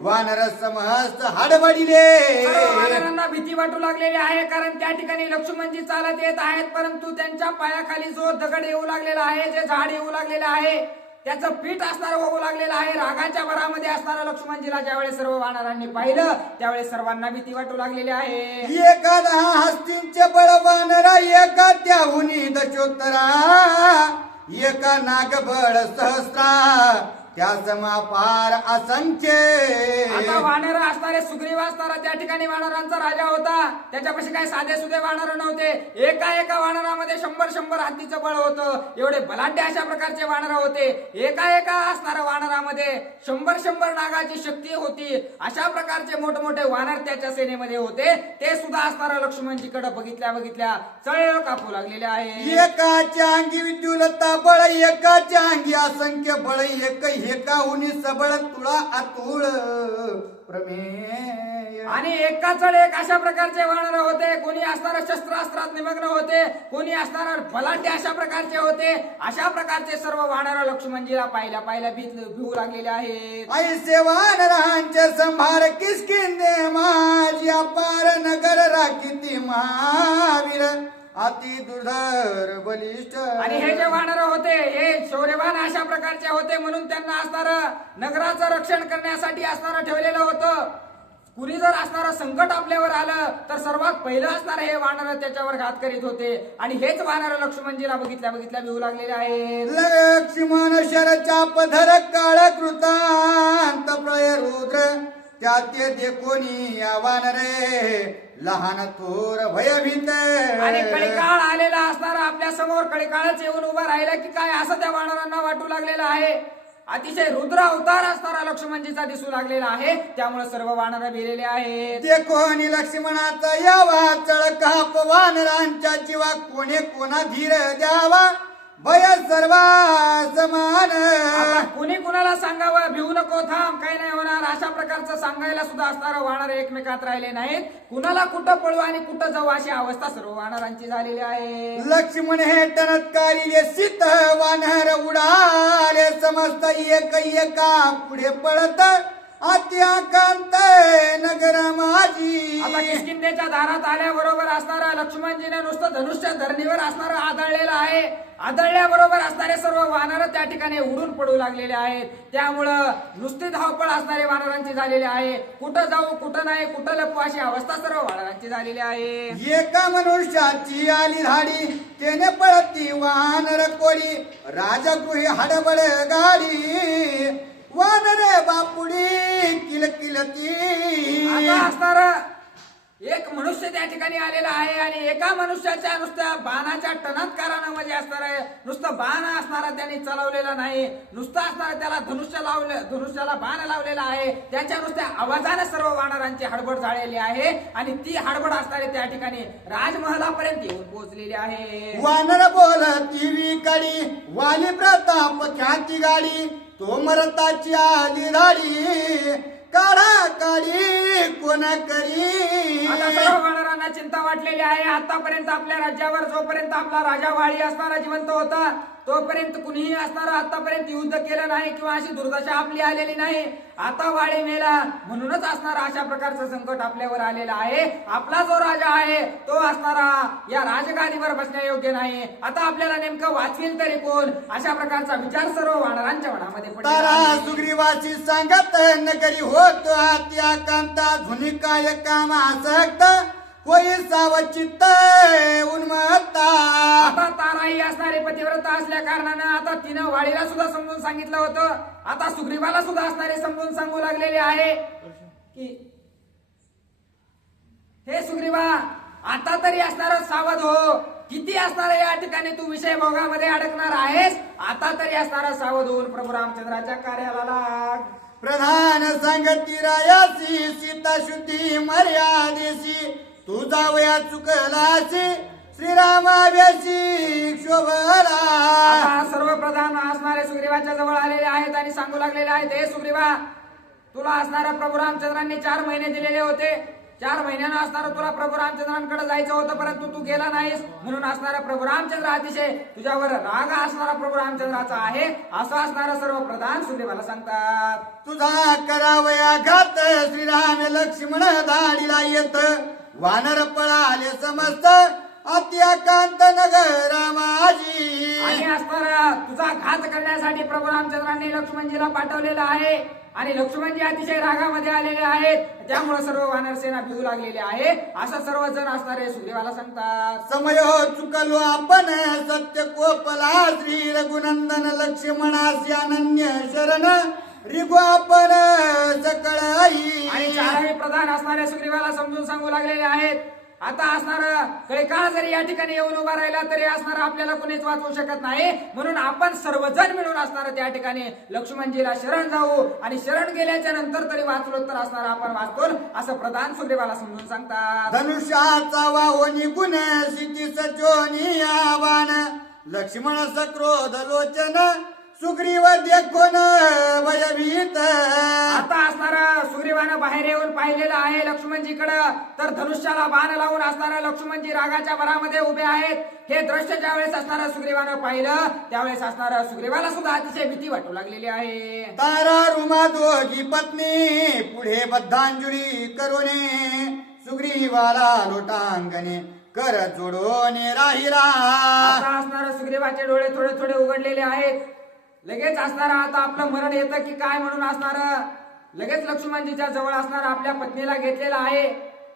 वानर समस्त हडबडिले. वानरांना भीती वाटू लागलेली आहे, कारण त्या ठिकाणी लक्ष्मणजी चालत येत आहेत, परंतु त्यांच्या पायाखाली जो दगड येऊ लागलेला आहे, जे झाड येऊ लागलेलं आहे, त्याचं पीठ असणारं होऊ लागलेलं आहे. रागाच्या भरामध्ये असणारा लक्ष्मणजीला ज्यावेळेस सर्व वानरांनी पाहिलं त्यावेळेस सर्वांना भीती वाटू लागलेली आहे. एका 10 हस्तींचे बळ वानरा, एका त्याहुनी दशोत्तरा, एका नागबळ सहस्रा, त्या समापार असंख्य आता वानर असणारे सुग्रीव असणारा त्या ठिकाणी वानरांचा राजा होता. त्याच्यापाशी काही साधे सुधे वानर नव्हते. एका वानरामध्ये 100 हत्तीचं बळ होतं. एवढे बलाढ्य अशा प्रकारचे वानर होते. एका असणाऱ्या वानरामध्ये 100 नागाची शक्ती होती. अशा प्रकारचे मोठमोठे वानर त्याच्या सेनेमध्ये होते. ते सुद्धा असणारा लक्ष्मणजीकडे बघितल्या चळ कापू लागलेले आहे. एकाच्या अंगी विद्युलता बळ, एकाच्या अंगी असंख्य बळ, एकाहुनी सबळ तुळा अतुळ प्रमेय. आणि एकाचड एक अशा प्रकारचे वानर होते. कोणी असणारा शस्त्रास्त्रात निमग्न होते, कोणी असणारा बलाढ्य अशा प्रकारचे होते. अशा प्रकारचे सर्व वानर लक्ष्मणजीला पाहिल्या भिवू लागलेले आहेत. ऐसे वानरांचे संभार किसकिंदे माझी अपार नगर राखीती महावीर अति दुर्धर बलिष्ठ. आणि हे जे वानर होते हे शौर्यवान अशा प्रकारचे होते, म्हणून त्यांना असणार नगराचं रक्षण करण्यासाठी असणारं ठेवलेलं होतं. कुणी जर असणारं संकट आपल्यावर आलं तर सर्वात पहिलं असणार हे वानर त्याच्यावर घात करीत होते. आणि हेच वानर लक्ष्मणजीला बघितल्या भिवू लागलेले आहेत. लक्ष्मण शरचा पधर काळ कृतांत प्रय रुद्र त्याते देखोनी या वानरे लहान थोर भयभीत. आणि कळीकाळ आलेला असणारा आपल्या समोर कळीकाळच येऊन उभा राहिला की काय असं त्या वानरांना वाटू लागलेलं आहे. अतिशय रुद्र अवतार असणारा लक्ष्मणजीचा दिसू लागलेला आहे. त्यामुळे सर्व वानर भिलेले आहेत. देखोनी लक्ष्मणाचा यावा चळकाप वानरांच्या जीवा कोणे कोणा धीर द्यावा भय सर्वा समान. आता कुणी कुणाला सांगावं भिवू नको थांब काही नाही होणार अशा प्रकारचं सांगायला सुद्धा असणारा वानर एकमेकात राहिले नाहीत. कुणाला कुठं पळू आणि कुठं जाऊ अशी अवस्था सर्व वानरांची झालेली आहे. लक्ष्मण हे टनत्कारिले सीत वानर उडाले समस्त एका पुढे पळत अत्याकांत नगर माझी. आता किष्किंधेच्या दारात आल्याबरोबर असणारा लक्ष्मणजीने नुसतं धनुष्य धरणीवर असणारं आदळलेलं आहे. आदळल्याबरोबर असणारे सर्व वानर त्या ठिकाणी उडून पडू लागलेले आहेत. त्यामुळं नुसती धावपळ असणारे वानरांची झालेली आहे. कुठं जाऊ कुठं नाही कुठं लपू अशी अवस्था सर्व वानरांची झालेली आहे. एका मनुष्याची आली धाडी त्याने पळती वानर कोडी राजगृही हडबड गाडी वानरे बापुडी किलकिलती. आता असणार एक मनुष्य त्या ठिकाणी आलेला आहे आणि एका मनुष्याच्या नुसत्या बाणाच्या टनात्कारानं म्हणजे असणार नुसतं बाण असणारा त्यांनी चालवलेला नाही. नुसतं असणार त्याला धनुष्याला बाण लावलेला आहे. त्याच्या नुसत्या आवाजाने सर्व वानरांची हडबड झालेली आहे आणि ती हडबड असणारी त्या ठिकाणी राजमहलापर्यंत येऊन पोहोचलेली आहे. वानर बोलती विकडी वाली प्रताप ख्याती गाडी तो मरताची आली धाडी काढा काढी कोणा करी. आता सर्व वानरांना चिंता वाटलेली आहे. आतापर्यंत आपल्या राज्यावर जोपर्यंत आपला राजा वाळी असणारा जिवंत होता तोपर्यंत कुणीही असणारा आतापर्यंत युद्ध केलं नाही किंवा अशी दुर्दशा आपली आलेली नाही. आता वाळी मेला म्हणूनच असणारा अशा प्रकारचं संकट आपल्यावर आलेलं आहे. आपला जो राजा आहे तो असणारा या राजगादीवर बसण्यायोग्य नाही. आता आपल्याला नेमकं वाचवेल तरी कोण अशा प्रकारचा विचार सर्व वानरांच्या मनामध्ये तारा सुग्रीवाची सांगत नगरी होत त्या कांता धुनी काय कामासक्त होई सावचित्त उन्मत्ता. आता तारा ही असणारी पतिव्रता असल्या कारणानं आता तिनं वाळीला सुद्धा समजून सांगितलं होतं. आता सुग्रीवाला सुद्धा असणारे समजून सांगू लागलेले आहे की हे सुग्रीवा आता तरी असणार सावध हो. किती असणार या ठिकाणी तू विषय भोगामध्ये अडकणार आहेस. आता तरी असणार सावध होऊन प्रभू रामचंद्राच्या कार्याला लाग. प्रधान सांगती रायासी सीता शुद्धी मर्यादेशी तू जावया चुकलासी श्रीरामाव्यासी शोभला. आता सर्व प्रधान असणारे सुग्रीवाच्या जवळ आलेले आहेत आणि सांगू लागलेले आहेत हे सुग्रीवा तुला असणाऱ्या प्रभू रामचंद्रांनी 4 महिने दिलेले होते. 4 महिन्यानं असणारं तुला प्रभू रामचंद्रांकडे जायचं होतं परंतु तू गेला नाहीस. म्हणून असणारा प्रभू रामचंद्र अतिशय तुझ्यावर राग असणारा प्रभू रामचंद्राचा आहे असं असणारा सर्व प्रधान सुग्रीवाला सांगतात. तुझा करावया घात श्रीराम लक्ष्मण धाडीला येत वानर पळाले समस्त अत्याकांत नगर माझी. आणि असणारा तुझा घात करण्यासाठी प्रभू रामचंद्रांनी लक्ष्मणजीला पाठवलेला आहे आणि लक्ष्मणजी अतिशय रागामध्ये आलेले आहेत. त्यामुळे सर्व वानरसेना भिवू लागलेले आहे असं सर्वजण असणारे सुग्रीवाला सांगतात. समय चुकलो आपण सत्य कोपला श्री रघुनंदन लक्ष्मणासी अनन्य शरण रिगो आपण सकळ आई. आणि चारही प्रधान असणारे सुग्रीवाला समजून सांगू लागलेले आहेत. आता असणार काळ जरी या ठिकाणी येऊन उभा राहिला तरी असणार आपल्याला कोणीच वाचवू शकत नाही. म्हणून आपण सर्वजण मिळून असणार त्या ठिकाणी लक्ष्मणजीला शरण जाऊ आणि शरण गेल्याच्या नंतर तरी वाचलो तर असणार आपण वाचतो असं प्रधान सुग्रीवाला समजून सांगतात. धनुष्याचा वाहो निगुण सिटी सजोनी आवान लक्ष्मण सक्रोध लोचन सुग्रीव देखोन भयभीत. आता असणार सुग्रीवानं बाहेर येऊन पाहिलेलं आहे लक्ष्मणजीकडं तर धनुष्याला बाण लावून असणारा लक्ष्मणजी रागाच्या भरामध्ये उभे आहेत. हे दृश्य ज्यावेळेस असणारा सुग्रीवानं पाहिलं त्यावेळेस असणारा सुग्रीवाला सुद्धा अतिशय भीती वाटू लागलेली आहे. तारा रुमा दोघी पत्नी पुढे बद्धांजली करोने सुग्रीवाला लोटांगणे कर जोडोने राहिला. आता असणारा सुग्रीवाचे डोळे थोडे थोडे उघडलेले आहेत. लगेच असणारा आता आपलं मरण येतं की काय म्हणून असणार लगेच लक्ष्मणजीच्या जवळ असणार आपल्या पत्नीला घेतलेला आहे.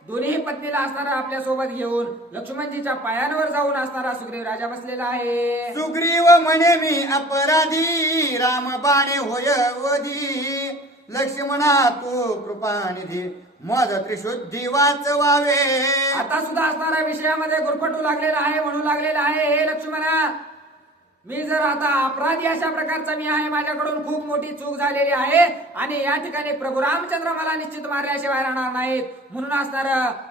दोन्ही पत्नीला असणारा आपल्या सोबत घेऊन लक्ष्मणजीच्या पायांवर जाऊन असणारा सुग्रीव राजा बसलेला आहे. सुग्रीव म्हणे मी अपराधी राम बाणे होय वधी लक्ष्मणा तू कृपानिधी मज त्रिशुद्धी वाचवावे. आता सुद्धा असणारा विषयामध्ये गुरफटू लागलेला आहे म्हणू लागलेला आहे हे लक्ष्मणा मी जर आता अपराधी अशा प्रकारचा मी आहे माझ्याकडून खूप मोठी चूक झालेली आहे आणि या ठिकाणी प्रभू रामचंद्र मला निश्चित मारल्याशिवाय राहणार नाहीत. म्हणून असणार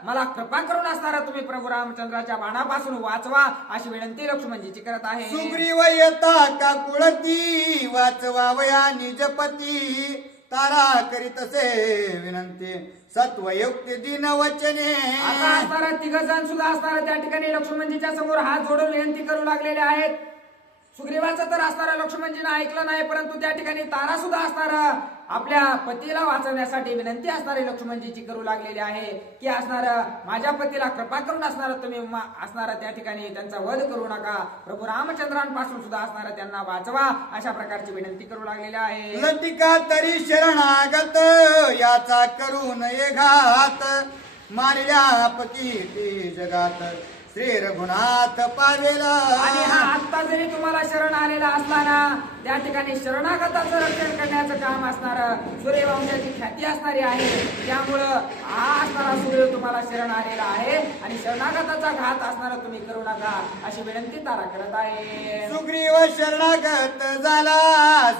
मला कृपा करून असणार तुम्ही प्रभू रामचंद्राच्या बाणापासून वाचवा अशी विनंती लक्ष्मणजीची करत आहे. सुग्रीव येता का कुळती वाचवावया निजपती तारा करीतसे विनंती सत्वयुक्ती दिन वचने. आता असणारा तिघ जण सुद्धा असणार त्या ठिकाणी लक्ष्मणजीच्या समोर हात जोडून विनंती करू लागलेले आहेत. सुग्रीवाचं तर असणारा लक्ष्मणजीनं ऐकलं नाही परंतु त्या ठिकाणी तारा सुद्धा असणारा आपल्या पतीला वाचवण्यासाठी विनंती असणारी लक्ष्मणजीची करू लागलेली आहे की असणार माझ्या पतीला कृपा करून असणार तुम्ही असणारा त्या ठिकाणी त्यांचा वध करू नका प्रभू रामचंद्रांपासून सुद्धा असणारा त्यांना वाचवा अशा प्रकारची विनंती करू लागलेली आहे. लतिका तरी शरणागत याचा करू नये घात मारिल्या पती जगात श्री रघुनाथ पावेला. आणि हा आत्ता जरी तुम्हाला शरण आलेला असला ना त्या ठिकाणी शरणागताचं रक्षण करण्याचं काम असणार सूर्यवंशाची ख्याती असणारी आहे. त्यामुळं हा असणारा सूर्य तुम्हाला शरण आलेला आहे आणि शरणागताचा घात असणारा तुम्ही करू नका अशी विनंती तारा करत आहे. सुग्रीव शरणागत झाला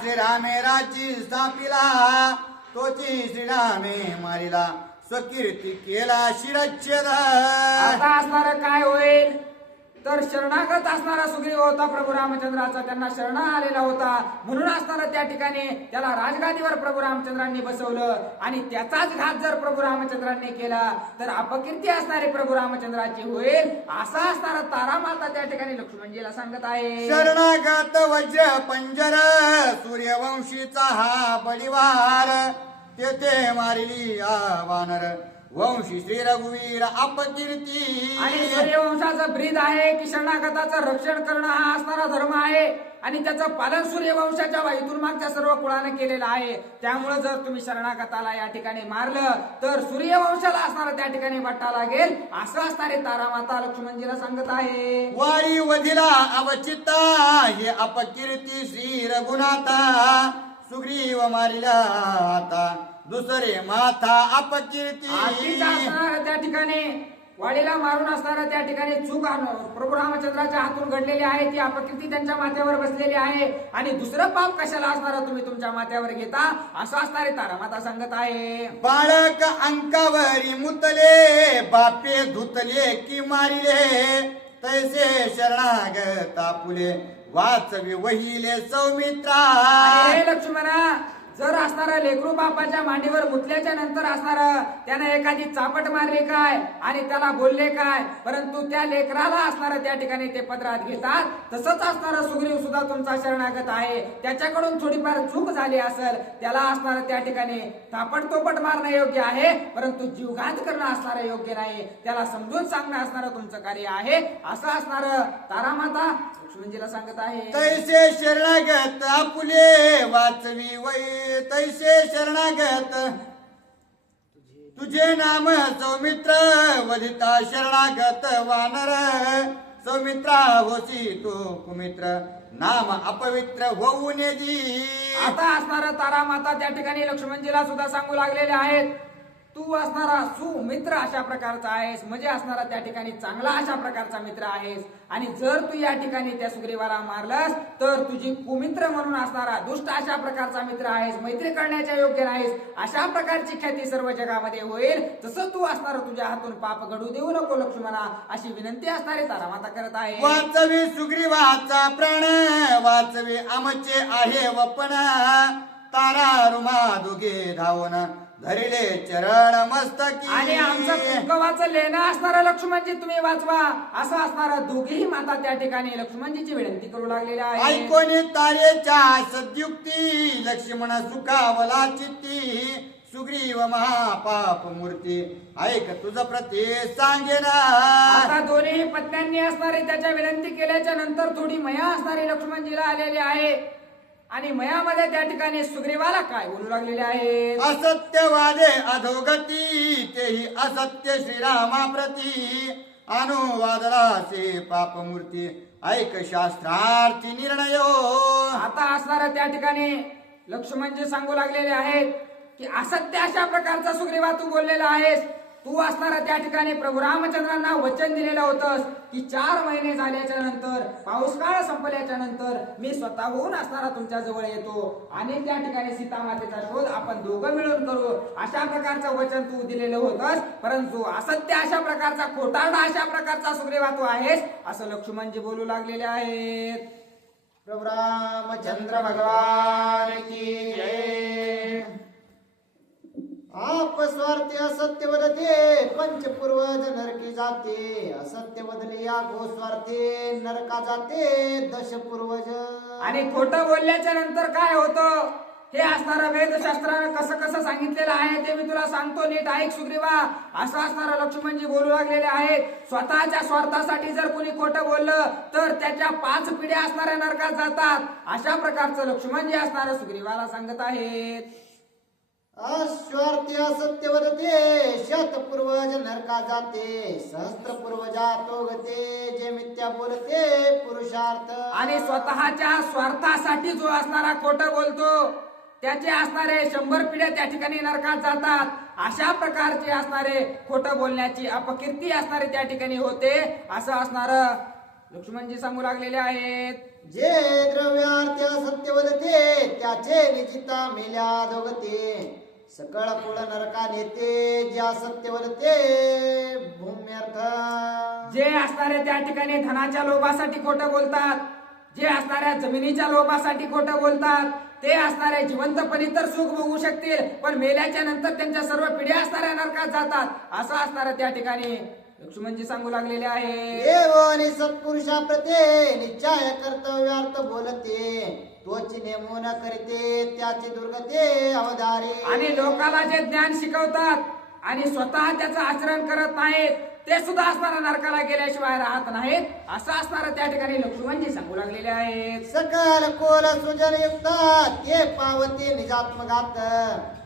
श्रीरामेराची स्थापिला तोची श्रीरामे मारिला स्वकीर्ती केला शिरच्छेद. आता असणार काय होईल तर शरणागत असणारा सुग्रीव होता प्रभू रामचंद्राचा त्यांना शरण आलेला होता म्हणून असणारा त्या ठिकाणी त्याला राजगादीवर प्रभू रामचंद्रांनी बसवलं आणि त्याचाच घात जर प्रभू रामचंद्रांनी केला तर अपकीर्ती असणारी प्रभू रामचंद्राची होईल असा असणारा तारा माता त्या ठिकाणी लक्ष्मणजीला सांगत आहे. शरणागत वज्र पंजर सूर्यवंशीचा हा बळीवार तेथे मारिली वानर वंशी श्री रघुवीर अपकीर्ती. आणि सूर्यवंशाचं ब्रीद आहे की शरणागताचं रक्षण करणं हा असणारा धर्म आहे आणि त्याचं पालन सूर्यवंशाच्या इथून मागच्या सर्व कुळानं केलेलं आहे. त्यामुळे जर तुम्ही शरणागताला या ठिकाणी मारलं तर सूर्यवंशाला असणारा त्या ठिकाणी बट्टा लागेल असं असणारे तारामाता लक्ष्मणजीला सांगत आहे. वारी वधिला अवचिता हे अपकीर्ती श्री रघुनाथा सुग्रीव मारिला आता दुसरे माथा अपकीर्ती. त्या ठिकाणी वाडीला मारून असणारा त्या ठिकाणी चूक प्रभू रामचंद्राच्या हातून घडलेली आहे ती अपकीर्ती त्यांच्या माथ्यावर बसलेली आहे आणि दुसरं पाप कशाला असणारा तुम्ही तुमच्या माथ्यावर घेता असं असणारे तारामाता सांगत आहे. बाळक अंकावरी मुतले बापे धुतले की मारिले तैसे शरणागता फुले वाचवी वहिले सौमित्रा. हे लक्ष्मणा जर असणारा लेकरू बापाच्या मांडीवर मुतल्याच्या नंतर असणारा त्यानं एखादी चापट मारली काय आणि त्याला बोलले काय, परंतु त्या लेकराला असणारं त्या ठिकाणी ते पदरात घेतात. तसंच असणारं सुग्रीव सुद्धा तुमचा शरणागत आहे. त्याच्याकडून थोडीफार चूक झाली असेल, त्याला असणारं त्या ठिकाणी तापटतोपट मारणं योग्य आहे, परंतु जीवघात करणं असणारं योग्य नाही. त्याला समजून सांगणं असणारं तुमचं कार्य आहे. असं असणारं तारामाता लक्ष्मणजीला सांगत आहे. तैसे शरणागत आपुले वाचवी वै, तैसे शरणागत तुझे नाम सौमित्र वदिता शरणागत वानर, सौमित्रा होसी तू कुमित्र नाम अपवित्र होऊन दी. आता असणारा तारामाता त्या ठिकाणी लक्ष्मणजीला सुद्धा सांगू लागलेले आहेत, तू असणारा सुमित्र अशा प्रकारचा आहेस, म्हणजे असणारा त्या ठिकाणी चांगला अशा प्रकारचा मित्र आहेस. आणि जर तू या ठिकाणी त्या सुग्रीवाला मारलास तर तुझी कुमित्र म्हणून असणारा दुष्ट अशा प्रकारचा मित्र आहेस, मैत्री करण्याच्या योग्य नाहीस, अशा प्रकारची ख्याती सर्व जगामध्ये होईल. तसं तू असणार तुझ्या हातून पाप घडू देऊ नको लक्ष्मणा, अशी विनंती असणारी तारामाता करत आहे. वाचवी सुग्रीवाचा प्राण वाचवी आमचे आहे वपन, तारा रुमा दोघे धावून धरिले चरण मस्तकी. आणि आमचं कुंकवाचं लेणं असणारं लक्ष्मणजी तुम्ही वाचवा, असं असणारं दोघेही माता त्या ठिकाणी लक्ष्मणजीची विनंती करू लागलेल्या आहे. ऐकोनी तारेच्या सद्युक्ती लक्ष्मण सुखावला चित्ती, सुग्रीव महापाप मूर्ती ऐक तुझ प्रती सांगेना. आता दोन्ही पत्न्यांनी असणारे त्याच्या विनंती केल्याच्या नंतर थोडी मया असणारी लक्ष्मणजीला आलेली आहे. आणि मयामध्ये त्या ठिकाणी सुग्रीवाला काय बोलू लागलेले आहे. असत्यवादे अधोगती तेही असत्य श्रीरामा प्रती, अनुवादलासे पापमूर्ती ऐक शास्त्रार्थी निर्णय. आता असणाऱ्या त्या ठिकाणी लक्ष्मणजी सांगू लागलेले आहेत की असत्य अशा प्रकारचा सुग्रीवा तू बोललेला आहेस. तू असणारा त्या ठिकाणी प्रभू रामचंद्रांना वचन दिलेलं होतंस की 4 महिने झाल्याच्या नंतर, पाऊस काळ संपल्याच्या नंतर मी स्वतःहून असणारा तुमच्या जवळ येतो आणि त्या ठिकाणी सीता मातेचा शोध आपण दोघं मिळून करू, अशा प्रकारचं वचन तू दिलेलं होतंस. परंतु असत्य अशा प्रकारचा, खोटारडा अशा प्रकारचा सुग्रीवा तू आहेस, असं लक्ष्मणजी बोलू लागलेले आहेत. प्रभु रामचंद्र भगवान की जय. आप स्वार्थी असत्य वदते पंचपूर्वज नरकी जाते, असत्य वदले या गो स्वार्थी नरका जाते दशपूर्वज. आणि खोटं बोलल्याच्या नंतर काय होतं हे असणारं वेदशास्त्रानं कसं कसं सांगितलेलं आहे ते मी तुला सांगतो, नीट ऐक सुग्रीवा. असं असणारं लक्ष्मणजी बोलू लागलेले आहेत. स्वतःच्या स्वार्थासाठी जर कोणी खोटं बोललं तर त्याच्या 5 पिढ्या असणाऱ्या नरकात जातात, अशा प्रकारचं लक्ष्मणजी असणारं सुग्रीवाला सांगत आहेत. अस्वार्थी असत्य वदते शतपूर्वज नरका जाते, सहस्त्र पूर्वजा तो गते जे मिथ्या बोलते पुरुषार्थ. आणि स्वतःच्या स्वार्थासाठी जो असणारा खोटं बोलतो त्याचे असणारे 100 पिढ्या त्या ठिकाणी नरकात जातात, अशा प्रकारचे असणारे खोटं बोलण्याची अपकीर्ती असणारे त्या ठिकाणी होते, असं असणारं लक्ष्मणजी सांगू लागलेले आहेत. जे द्रव्यार्थ असत्य वदते त्याचे निजिता मेल्या दोगते, सकळ कुळ नरका नेते जे असत्य वदते भूम्यर्थ. जे असणारे त्या ठिकाणी धनाच्या लोभासाठी खोटं बोलतात, जे असणाऱ्या जमिनीच्या लोभासाठी खोटं बोलतात, ते असणारे जिवंतपणी तर सुख भोगू शकतील पण मेल्याच्या नंतर त्यांच्या सर्व पिढ्या असणाऱ्या नरकात जातात, असं असणारं त्या ठिकाणी लक्ष्मणजी सांगू लागलेले आहे. देव आणि सत्पुरुषा प्रते निश्चय कर्तव्यार्थ बोलते, तोची नेमून करते त्याची दुर्गते अवधारे. आणि लोकांना जे ज्ञान शिकवतात आणि स्वतः त्याचं आचरण करत नाहीत ते सुद्धा असणारा नरकाला गेल्याशिवाय राहत नाहीत, असं असणारं त्या ठिकाणी लक्ष्मणजी सांगू लागलेले आहेत. सकल कोल सुजन युक्त ते पावते निजात्मघात,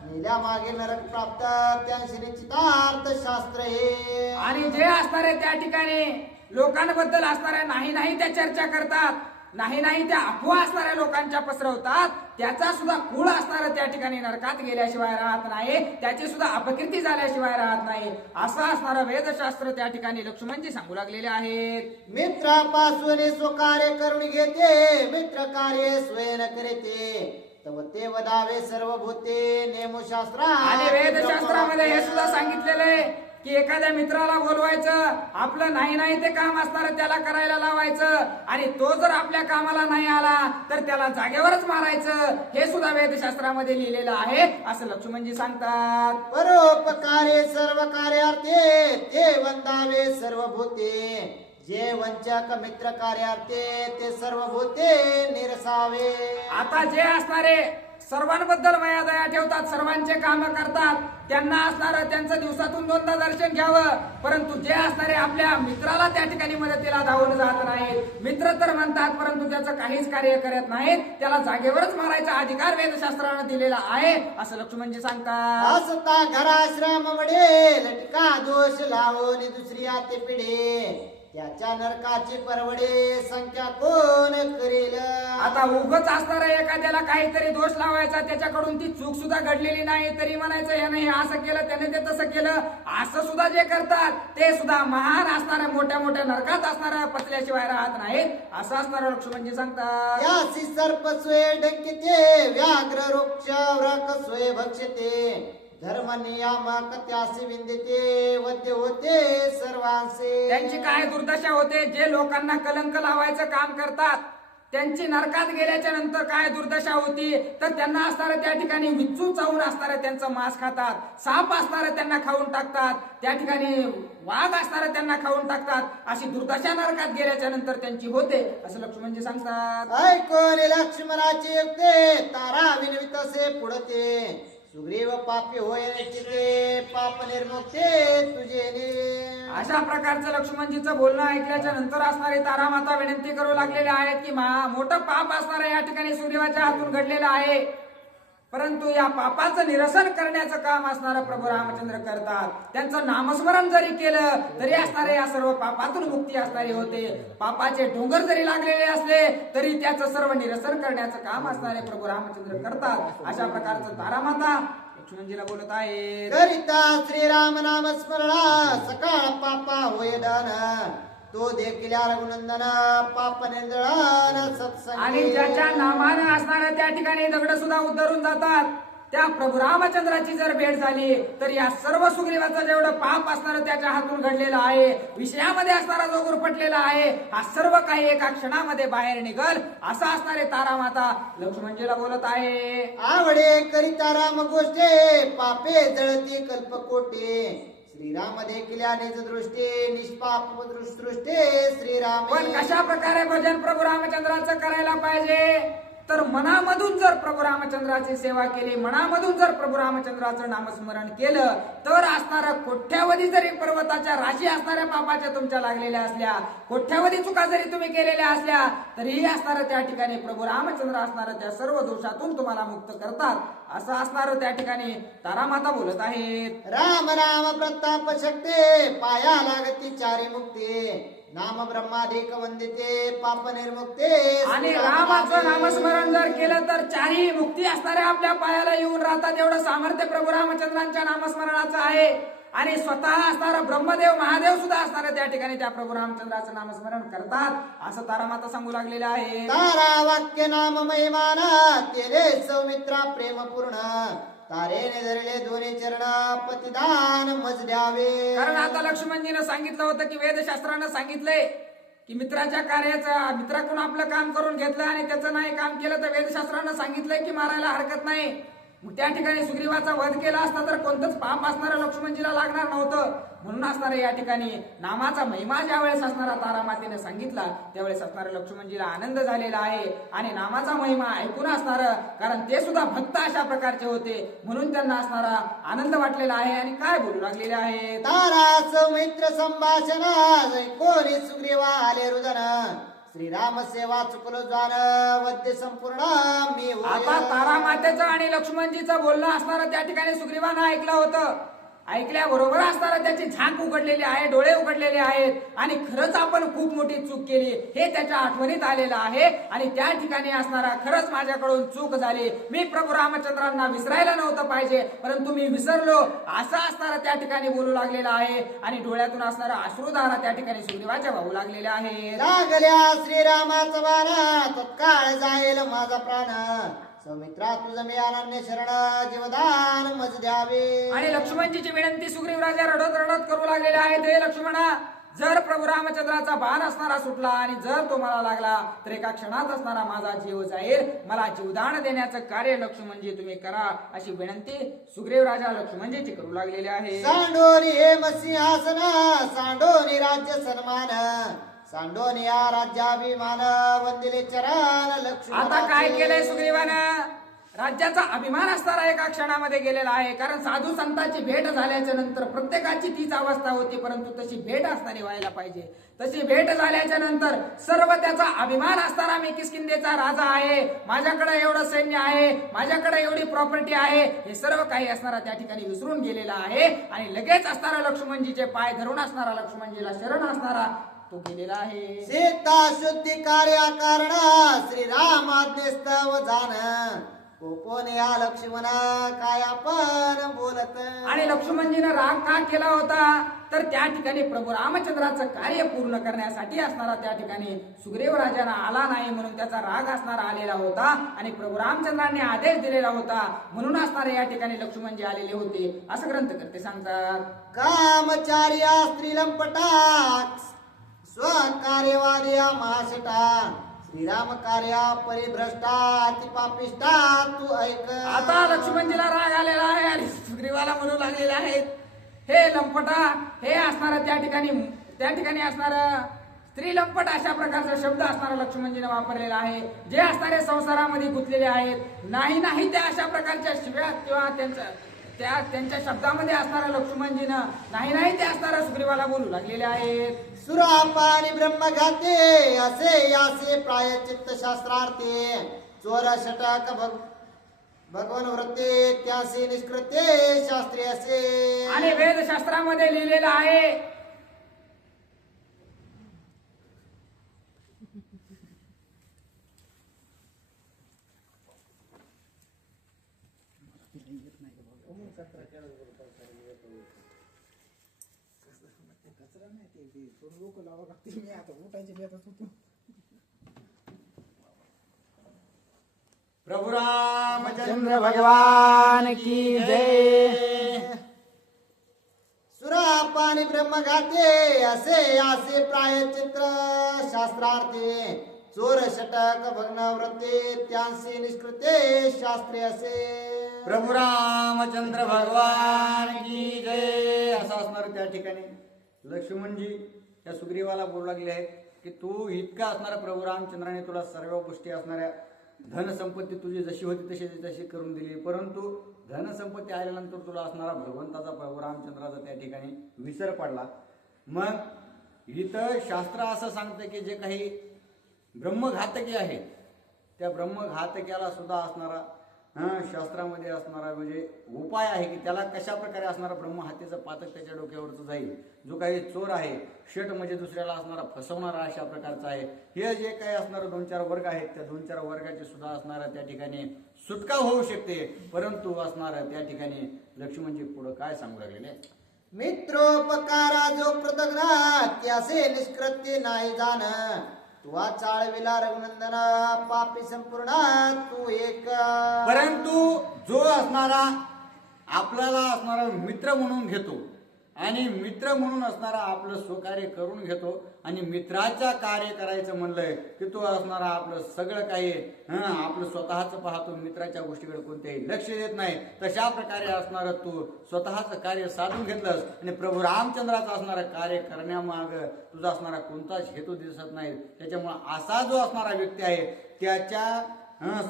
नेल्या मागे नरक प्राप्त त्यांशी निश्चितार्थ शास्त्र हे. आणि जे असणारे त्या ठिकाणी लोकांबद्दल असणाऱ्या नाही त्या चर्चा करतात, नाही त्या अफवा असणाऱ्या लोकांच्या पसरवतात, त्याचा सुद्धा कुळ असणारं त्या ठिकाणी नरकात गेल्याशिवाय राहत नाही, त्याची सुद्धा अपकीर्ती झाल्याशिवाय राहत नाही, असं असणारं वेदशास्त्र त्या ठिकाणी लक्ष्मणजी सांगू लागलेले आहेत. मित्रापासून स्वकार्य करून घेते, मित्र कार्य स्वयं करते, तव ते वदावे सर्व भूते नेमो शास्त्रा. आणि वेदशास्त्रामध्ये हे सुद्धा सांगितलेलं आहे की एखाद्या मित्राला बोलवायचं, आपलं नाही ते काम असणार त्याला करायला लावायचं, आणि तो जर आपल्या कामाला नाही आला तर त्याला जागेवरच मारायचं, हे सुद्धा वेदशास्त्रामध्ये लिहिलेलं आहे असं लक्ष्मणजी सांगतात. परोपकारे सर्व कार्यार्थे ते वंदावे सर्व भूते, जे वंचक मित्र कार्यार्थे ते सर्व भूते निरसावे. आता जे असणारे सर्वांबद्दल माया दया ठेवतात, सर्वांचे काम करतात, त्यांना असणारं त्यांचं दिवसातून 2दा दर्शन घ्यावं, परंतु जे असणारे आपल्या मित्राला त्या ठिकाणी मदतीला धावून जात नाहीत, मित्र तर म्हणतात परंतु त्याचं काहीच कार्य करत नाहीत, त्याला जागेवरच मारायचा अधिकार वेदशास्त्रानं दिलेला आहे असं लक्ष्मणजी सांगतात. असता घराश्रम वडे लटका दोष लावून दुसरी आते पिढे, त्याच्या नरकाची परवडे संख्या कोण करेल. आता उगच असणारा एखाद्याला काहीतरी दोष लावायचा, त्याच्याकडून ती चूक सुद्धा घडलेली नाही तरी म्हणायचं याने हे असं केलं त्याने ते तसं केलं, असं सुद्धा जे करतात ते सुद्धा महान असणाऱ्या मोठ्या मोठ्या नरकात असणाऱ्या पचल्याशिवाय राहत नाहीत असं असणारं लक्ष्मणजी सांगतात. यासी सर्प सोय डंकिते व्याघ्र वृक्ष व्रक सोय भक्षते, धर्म नियामक त्यासी विंदिते वद्य होते सर्वांसे. त्यांची काय दुर्दशा होते, जे लोकांना कलंक लावायचं काम करतात त्यांची नरकात गेल्याच्या नंतर काय दुर्दशा होती तर त्यांना असणारं त्या ठिकाणी विच्चू चावून असणारं त्यांचं मांस खातात, साप असणारं त्यांना खाऊन टाकतात, त्या ठिकाणी वाघ असणारं त्यांना खाऊन टाकतात, अशी दुर्दशा नरकात गेल्याच्या नंतर त्यांची होते असं लक्ष्मणजी सांगतात. ऐकोन लक्ष्मणाची युक्ते तारा विनवितसे पुढते, सुग्रीव पापी होय चिते पाप निर्मुक्ते तुझे. अशा प्रकारचं लक्ष्मणजीचं बोलणं ऐकल्याच्या नंतर असणारे तारामाता विनंती करू लागलेले आहेत की मोठं पाप असणारं या ठिकाणी सुग्रीवाच्या हातून घडलेलं आहे, परंतु या पापाचं निरसन करण्याचं काम असणारं प्रभू रामचंद्र करतात. त्यांचं नामस्मरण जरी केलं तरी असणारे या सर्व पापातून मुक्ती असणारी होते, पापाचे डोंगर जरी लागलेले असले तरी त्याचं सर्व निरसन करण्याचं काम असणारे प्रभू रामचंद्र करतात. अशा प्रकारचं तारामाता लक्ष्मणजीला बोलत आहे. करिता श्रीराम नाम स्मरणा सकाळ पापा होय दान, तो देखील रघुनंदन पाप निंदळान सत्संग. आणि ज्याच्या नामानं असणाऱ्या त्या ठिकाणी दगड सुद्धा उतरून जातात, त्या प्रभू रामचंद्राची जर भेट झाली तर या सर्व सुग्रीवाचं जेवढं पाप असणारं त्याच्या हातून घडलेलं आहे, विषयामध्ये असणारा जो गुरफटलेला आहे, हा सर्व काही एका क्षणामध्ये बाहेर निघल असं असणारे तारामाता लक्ष्मणजीला बोलत आहे. आवडे करिता राम गोष्टे पापे जळती कल्पकोटे, श्रीराम देखील निज दृष्टी निष्पाप दृष्टे श्रीराम. पण कशा प्रकारे भजन प्रभू रामचंद्राचं करायला पाहिजे तर मनामधून जर प्रभू रामचंद्राची सेवा केली, मनामधून जर प्रभू रामचंद्राचं नामस्मरण केलं तर असणारा कोट्यावधी जरी पर्वताच्या राशी असणाऱ्या पापाच्या तुमच्या लागलेल्या असल्या, कोट्यावधी चुका जरी तुम्ही केलेल्या असल्या तरीही असणारं त्या ठिकाणी प्रभू रामचंद्र असणारं त्या सर्व दोषातून तुम्हाला मुक्त करतात असं असणारं त्या ठिकाणी तारामाता बोलत आहेत. राम राम प्रताप शक्ती पाया लागती चारी मुक्ती, नाम ब्रह्माधिक वंदिते पाप निर्मुक्ते. आणि रामाचं नामस्मरण जर केलं तर चारही मुक्ती असणाऱ्या आपल्या पायाला येऊन राहतात, एवढं सामर्थ्य प्रभू रामचंद्रांच्या नामस्मरणाचं आहे. आणि स्वतः असणारा ब्रह्मदेव महादेव सुद्धा असणारे त्या ठिकाणी त्या प्रभू रामचंद्राचं नामस्मरण करतात असं तारामाता सांगू लागलेलं आहे. तारा वाक्य नाम महिमाना तेरे सौमित्रा प्रेम पूर्ण, तारेने धरले दोन्ही चरण पतिदान मज द्यावे. कारण आता लक्ष्मणजीनं सांगितलं होतं की वेदशास्त्रानं सांगितलंय की मित्राच्या कार्याचं मित्राकडून आपलं काम करून घेतलं आणि त्याचं नाही काम केलं तर वेदशास्त्रानं सांगितलंय की मारायला हरकत नाही. मग त्या ठिकाणी सुग्रीवाचा वध केला असता तर कोणतंच पाप असणारं लक्ष्मणजीला लागणार नव्हतं. म्हणून असणारे या ठिकाणी नामाचा महिमा ज्या वेळेस असणारा तारामातेने सांगितला त्यावेळेस असणाऱ्या लक्ष्मणजीला आनंद झालेला आहे. आणि नामाचा महिमा ऐकून असणारं, कारण ते सुद्धा भक्त अशा प्रकारचे होते म्हणून त्यांना असणारा आनंद वाटलेला आहे. आणि काय बोलू लागलेले आहे. तारा सौमित्र संभाषण कोणी सुग्रीवा आले रुदन, श्रीराम सेवा चुकलो जाण वद्य संपूर्ण मी. आता तारामातेचं आणि लक्ष्मणजीचं बोलणं असणारं त्या ठिकाणी सुग्रीवानं ऐकलं होतं. ऐकल्याबरोबर असताना त्याची झाक उघडलेली आहे, डोळे उघडलेले आहेत आणि खरंच आपण खूप मोठी चूक केली हे त्याच्या आठवणीत आलेलं आहे. आणि त्या ठिकाणी असणारा खरंच माझ्याकडून चूक झाली, मी प्रभू रामचंद्रांना विसरायला नव्हतं पाहिजे परंतु मी विसरलो असं असणारा त्या ठिकाणी बोलू लागलेला आहे. आणि डोळ्यातून असणारा अश्रुधारा त्या ठिकाणी सुग्रीवाच्या वाहू लागलेल्या आहे. लागल्या श्रीरामाचा वारा तत्काळ जाईल माझा प्राण, सौमित्रा तुझं मी अनन्य शरण जीवदान मज द्यावे. आणि लक्ष्मणजीची विनंती सुग्रीव राजा रडत रडत करू लागलेले आहेत. हे लक्ष्मणा, जर प्रभू रामचंद्राचा बाण असणारा सुटला आणि जर तो मला लागला तर एका क्षणात असणारा माझा जीव जाईल. मला जीवदान देण्याचं कार्य लक्ष्मणजी तुम्ही करा, अशी विनंती सुग्रीव राजा लक्ष्मणजीची करू लागलेली आहे. सांडोनी हे सिंहासन, सांडोनी राज्य सन्मान, सांडोनी या राज्याभिमान, वंदिले चरण लक्ष्मण. आता काय केलंय सुग्रीवानं? राज्याचा अभिमान असणारा एका क्षणामध्ये गेलेला आहे. कारण साधू संतांची भेट झाल्याच्या नंतर प्रत्येकाची तीच अवस्था होती, परंतु तशी भेट असणारी व्हायला पाहिजे. तशी भेट झाल्याच्या नंतर सर्व त्याचा अभिमान असणारा मी किष्किंधेचा राजा आहे, माझ्याकडे एवढं सैन्य आहे, माझ्याकडे एवढी प्रॉपर्टी आहे, हे सर्व काही असणारा त्या ठिकाणी विसरून गेलेला आहे. आणि लगेच असणारा लक्ष्मणजीचे पाय धरून असणारा, लक्ष्मणजीला शरण असणारा तो गेलेला आहे. सीता शुद्धी कार्या कारण श्रीराम आज्ञेस्तव जाण, कोण या लक्ष्मण काय आपण बोलत. आणि लक्ष्मणजीनं राग का केला होता तर त्या ठिकाणी प्रभू रामचंद्राचं कार्य पूर्ण करण्यासाठी असणारा त्या ठिकाणी सुग्रीव राजांना आला नाही म्हणून त्याचा राग असणारा आलेला होता. आणि प्रभू रामचंद्रांनी आदेश दिलेला होता म्हणून असणारे या ठिकाणी लक्ष्मणजी आलेले होते, असं ग्रंथकर्ते सांगतात. कामचार्या स्त्रीलंपटा स्वकार्यवादिया महाशटा, श्रीराम कार्या परिभ्रष्टा अतिपापिष्टा तू ऐक. आता लक्ष्मणजीला राग आलेला आहे आणि सुग्रीवाला म्हणू लागलेले आहेत, हे लंपटा, हे असणारा त्या ठिकाणी असणारा स्त्री लंपट अशा प्रकारचा शब्द असणारा लक्ष्मणजीने वापरलेला आहे. जे असणारे संसारामध्ये गुंतलेले आहेत, नाही त्या अशा प्रकारच्या शिव्या किंवा त्यांच्या शब्दामध्ये असणारा लक्ष्मणजीनं नाही ते असणारा सुग्रीवाला बोलू लागलेले आहेत. सुरापानी ब्रह्मघाते असे यासे प्रायचित्त शास्त्रार्थे, चोर षटक भगवन वृत्ते त्यासे निष्कृते शास्त्री असे. आणि वेदशास्त्रामध्ये लिहिलेलं आहे, प्रभु रामचंद्र भगवान की जय. सुरापानी ब्रह्मघाते असे यासे प्रायचित्र शास्त्रार्थे, चोर षटक भग्न वृत्ते त्यांसे निष्कृते शास्त्री असे. प्रभु रामचंद्र भगवान की जय. असं असणार त्या ठिकाणी लक्ष्मणजी त्या सुग्रीवाला बोलू लागले आहेत की तू इतका असणारा प्रभू रामचंद्राने तुला सर्व गोष्टी असणाऱ्या धनसंपत्ती तुझी जशी होती तशी करून दिली, परंतु धनसंपत्ती आल्यानंतर तुला असणारा भगवंताचा प्रभू रामचंद्राचा त्या ठिकाणी विसर पडला. मग इथं शास्त्र असं सांगतं की जे काही ब्रह्मघातकी आहे त्या ब्रह्मघातक्याला सुद्धा असणारा शास्त्रामध्ये असणारा म्हणजे उपाय आहे की त्याला कशा प्रकारे असणारा ब्रह्महत्येचं पातक त्याच्या डोक्यावरचं जाईल. जो काही चोर आहे, शेट म्हणजे दुसऱ्याला असणारा फसवणारा अशा प्रकारचा आहे. हे जे काही असणारे 2-4 वर्ग आहेत त्या 2-4 वर्गाचे सुद्धा असणारा त्या ठिकाणी सुटका होऊ शकते. परंतु असणारा त्या ठिकाणी लक्ष्मणजी पुढे काय सांगू लागलेले, मित्रोपकारा जो कृतज्ञ त्यासे निष्कृत्य नाही जाण, तुवा चाळविला रघुनंदन पापी संपूर्ण तू एक. परंतु जो असणारा आपल्याला असणारा मित्र म्हणून घेतो आणि मित्र म्हणून असणारा आपलं स्वकार्य करून घेतो आणि मित्राच्या कार्य करायचं म्हणलंय की तो असणारा आपलं सगळं काही आपलं स्वतःच पाहतो, मित्राच्या गोष्टीकडे कोणत्याही लक्ष देत नाही. तशा प्रकारे असणारं तू स्वतःच कार्य साधून घेतलंस आणि प्रभू रामचंद्राचं असणारं कार्य करण्यामाग तुझा असणारा कोणताच हेतू दिसत नाही. त्याच्यामुळे असा जो असणारा व्यक्ती आहे त्याच्या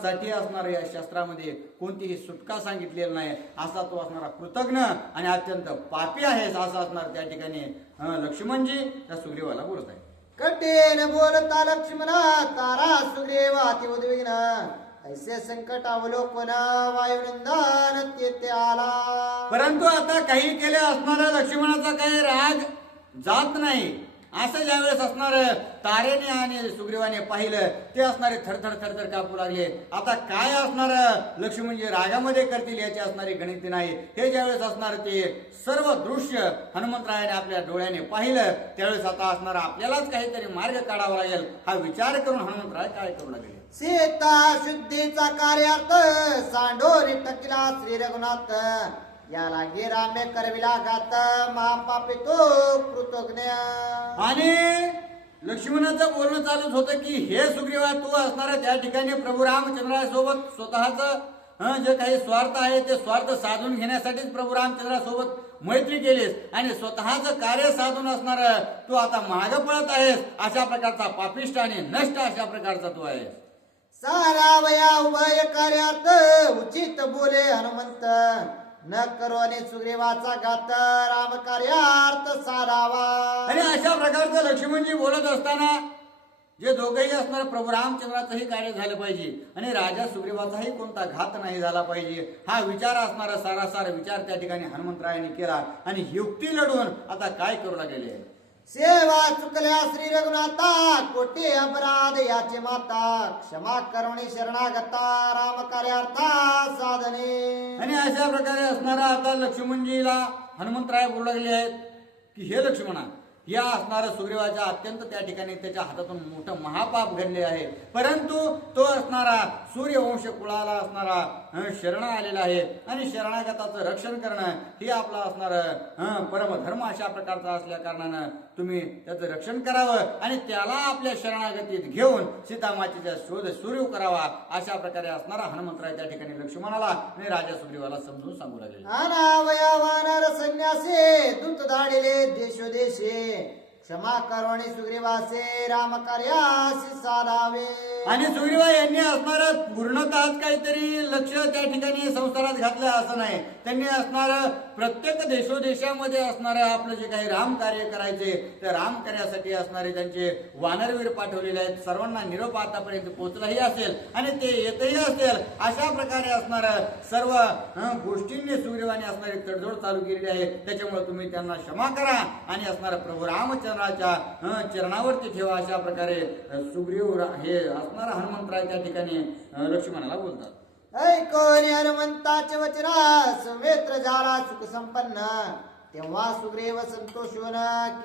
साठी असणारा या शास्त्रामध्ये कोणतीही सुटका सांगितलेली नाही. असा तो असणारा कृतज्ञ आणि अत्यंत पापी आहे असं असणार त्या ठिकाणी लक्ष्मणजी त्या सुग्रीवाला बोलत आहे. कटेन बोलता लक्ष्मणा तारा सुग्रीव अति उद्विग्न, ऐसे संकट अवलोकन वायुनंदन तेथे आला. परंतु आता काही केले असणारा लक्ष्मणाचा काही राग जात नाही असं ज्यावेळेस असणार तारेने आणि सुग्रीवाने पाहिलं ते असणारे थरथर थरथर कापू लागले. आता काय असणार लक्ष्मण म्हणजे रागामध्ये करतील याची असणारी गणित नाही. हे ज्यावेळेस असणार ते सर्व दृश्य हनुमंतरायाने आपल्या डोळ्याने पाहिलं त्यावेळेस आता असणार आपल्यालाच काहीतरी मार्ग काढावा लागेल हा विचार करून हनुमंतराय काय करू लागले. सीता शुद्धीचा कार्यार्थ सांडोरी टकिला श्री रघुनाथ याला गिरामे करविला घात महापापी तो कृतज्ञ. आणि लक्ष्मणाचं बोलणं चालूच होतं की हे सुग्रीवा तू असणाऱ्या त्या ठिकाणी प्रभू रामचंद्रासोबत स्वतःच जे काही स्वार्थ आहे ते स्वार्थ साधून घेण्यासाठीच प्रभू रामचंद्रासोबत मैत्री केलीस आणि स्वतःच कार्य साधून असणार तू आता माग पळत आहेस. अशा प्रकारचा पापिष्ट आणि नष्ट अशा प्रकारचा तू आहेस. सारा वया उभय कार्यार्थ उचित बोले हनुमंत न करो आणि सुग्रीवाचा घात राम कार्यार्थ सारावा. आणि अशा प्रकारचं लक्ष्मणजी बोलत असताना जे दोघेही असणार प्रभू रामचंद्राचंही कार्य झालं पाहिजे आणि राजा सुग्रीवाचाही कोणता घात नाही झाला पाहिजे हा विचार असणारा सारासार विचार त्या ठिकाणी हनुमंतरायाने केला आणि युक्ती लढून आता काय करू लागले. सेवा चुकल्या श्री रघुनाथा कोटी अपराध याचे माता क्षमा करुणी शरणागता राम कार्यार्था साधने. आणि अशा प्रकारे असणारा आता लक्ष्मणजीला हनुमंतराय बोलू लागले आहेत की हे लक्ष्मणा या असणारा सुग्रीवाच्या अत्यंत त्या ठिकाणी त्याच्या हातातून मोठं महापाप घडले आहे. परंतु तो असणारा सूर्यवंश कुळाला असणारा शरण आलेला आहे आणि शरणागताचं रक्षण करणं हे आपला असणार परमधर्म अशा प्रकारचा असल्या कारणानं तुम्ही त्याचं रक्षण करावं आणि त्याला आपल्या शरणागतीत घेऊन सीतामातेचा शोध सुरू करावा. अशा प्रकारे असणारा हनुमंतराय त्या ठिकाणी लक्ष्मणाला आणि राजा सुग्रीवाला समजून सांगू लागले. अनावया वानर संन्यासे दूत धाडिले देशोदेशे क्षमा करुणी सुग्रीवासे राम कार्यासी साधावे. आणि सुग्रीवा यांनी असणार पूर्णतः काहीतरी लक्ष त्या ठिकाणी संसारात घातलं असं नाही. त्यांनी असणार प्रत्येक देशोदेशामध्ये असणारे आपलं जे काही राम कार्य करायचे त्या राम कार्यासाठी असणारे त्यांचे वानरवीर पाठवलेले आहेत. सर्वांना निरोप आतापर्यंत पोहोचलाही असेल आणि ते येतही असेल. अशा प्रकारे असणार सर्व गोष्टींनी सुग्रीवाने असणारी तडजोड चालू केलेली आहे. त्याच्यामुळे तुम्ही त्यांना क्षमा करा आणि असणारा प्रभू रामचंद्राच्या चरणावरती ठेवा. अशा प्रकारे सुग्रीव हे असणारा हनुमंतराय त्या ठिकाणी लक्ष्मणाला बोलतात. ऐकोनी हनुमंताचे वचना समेत्र झाला सुख संपन्न तेव्हा सुग्रीव संतोष होऊन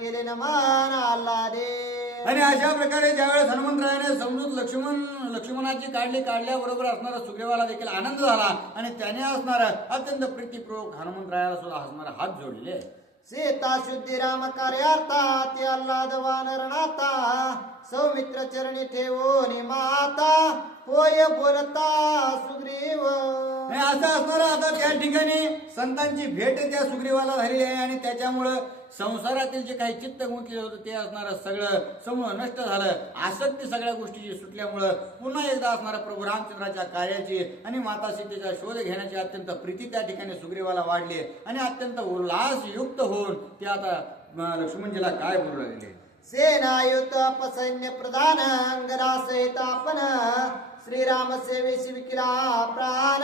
केले नमन आल्हादे. आणि अशा प्रकारे ज्यावेळेस हनुमंतरायाने समजूत लक्ष्मणाची काढल्याबरोबर असणारा सुग्रीवाला देखील आनंद झाला आणि त्याने असणार अत्यंत प्रीतीपूर्वक हनुमंतरायाला सुद्धा असणारा हात जोडले. सीता शुद्धी राम कार्यार्था ते आल्हाद वानरनाथा सौमित्र चरणी ठेवून माता होय बोलता सुग्रीव. असं असणार आता त्या ठिकाणी संतांची भेट त्या सुग्रीवाला झाली आहे आणि त्याच्यामुळं संसारातील जे काही चित्त गुंतले होते ते असणारं सगळं समूळ नष्ट झालं. आसक्ती सगळ्या गोष्टीची सुटल्यामुळं पुन्हा एकदा असणारा प्रभू रामचंद्राच्या कार्याची आणि माता सीतेचा शोध घेण्याची अत्यंत प्रीती त्या ठिकाणी सुग्रीवाला वाढली आणि अत्यंत उल्हासयुक्त होऊन ते आता लक्ष्मणजीला काय बोलू लागले. सेनायुत अपसैन्य प्रधान अंगदा सहित आपण श्रीराम सेवेशी विकिला प्राण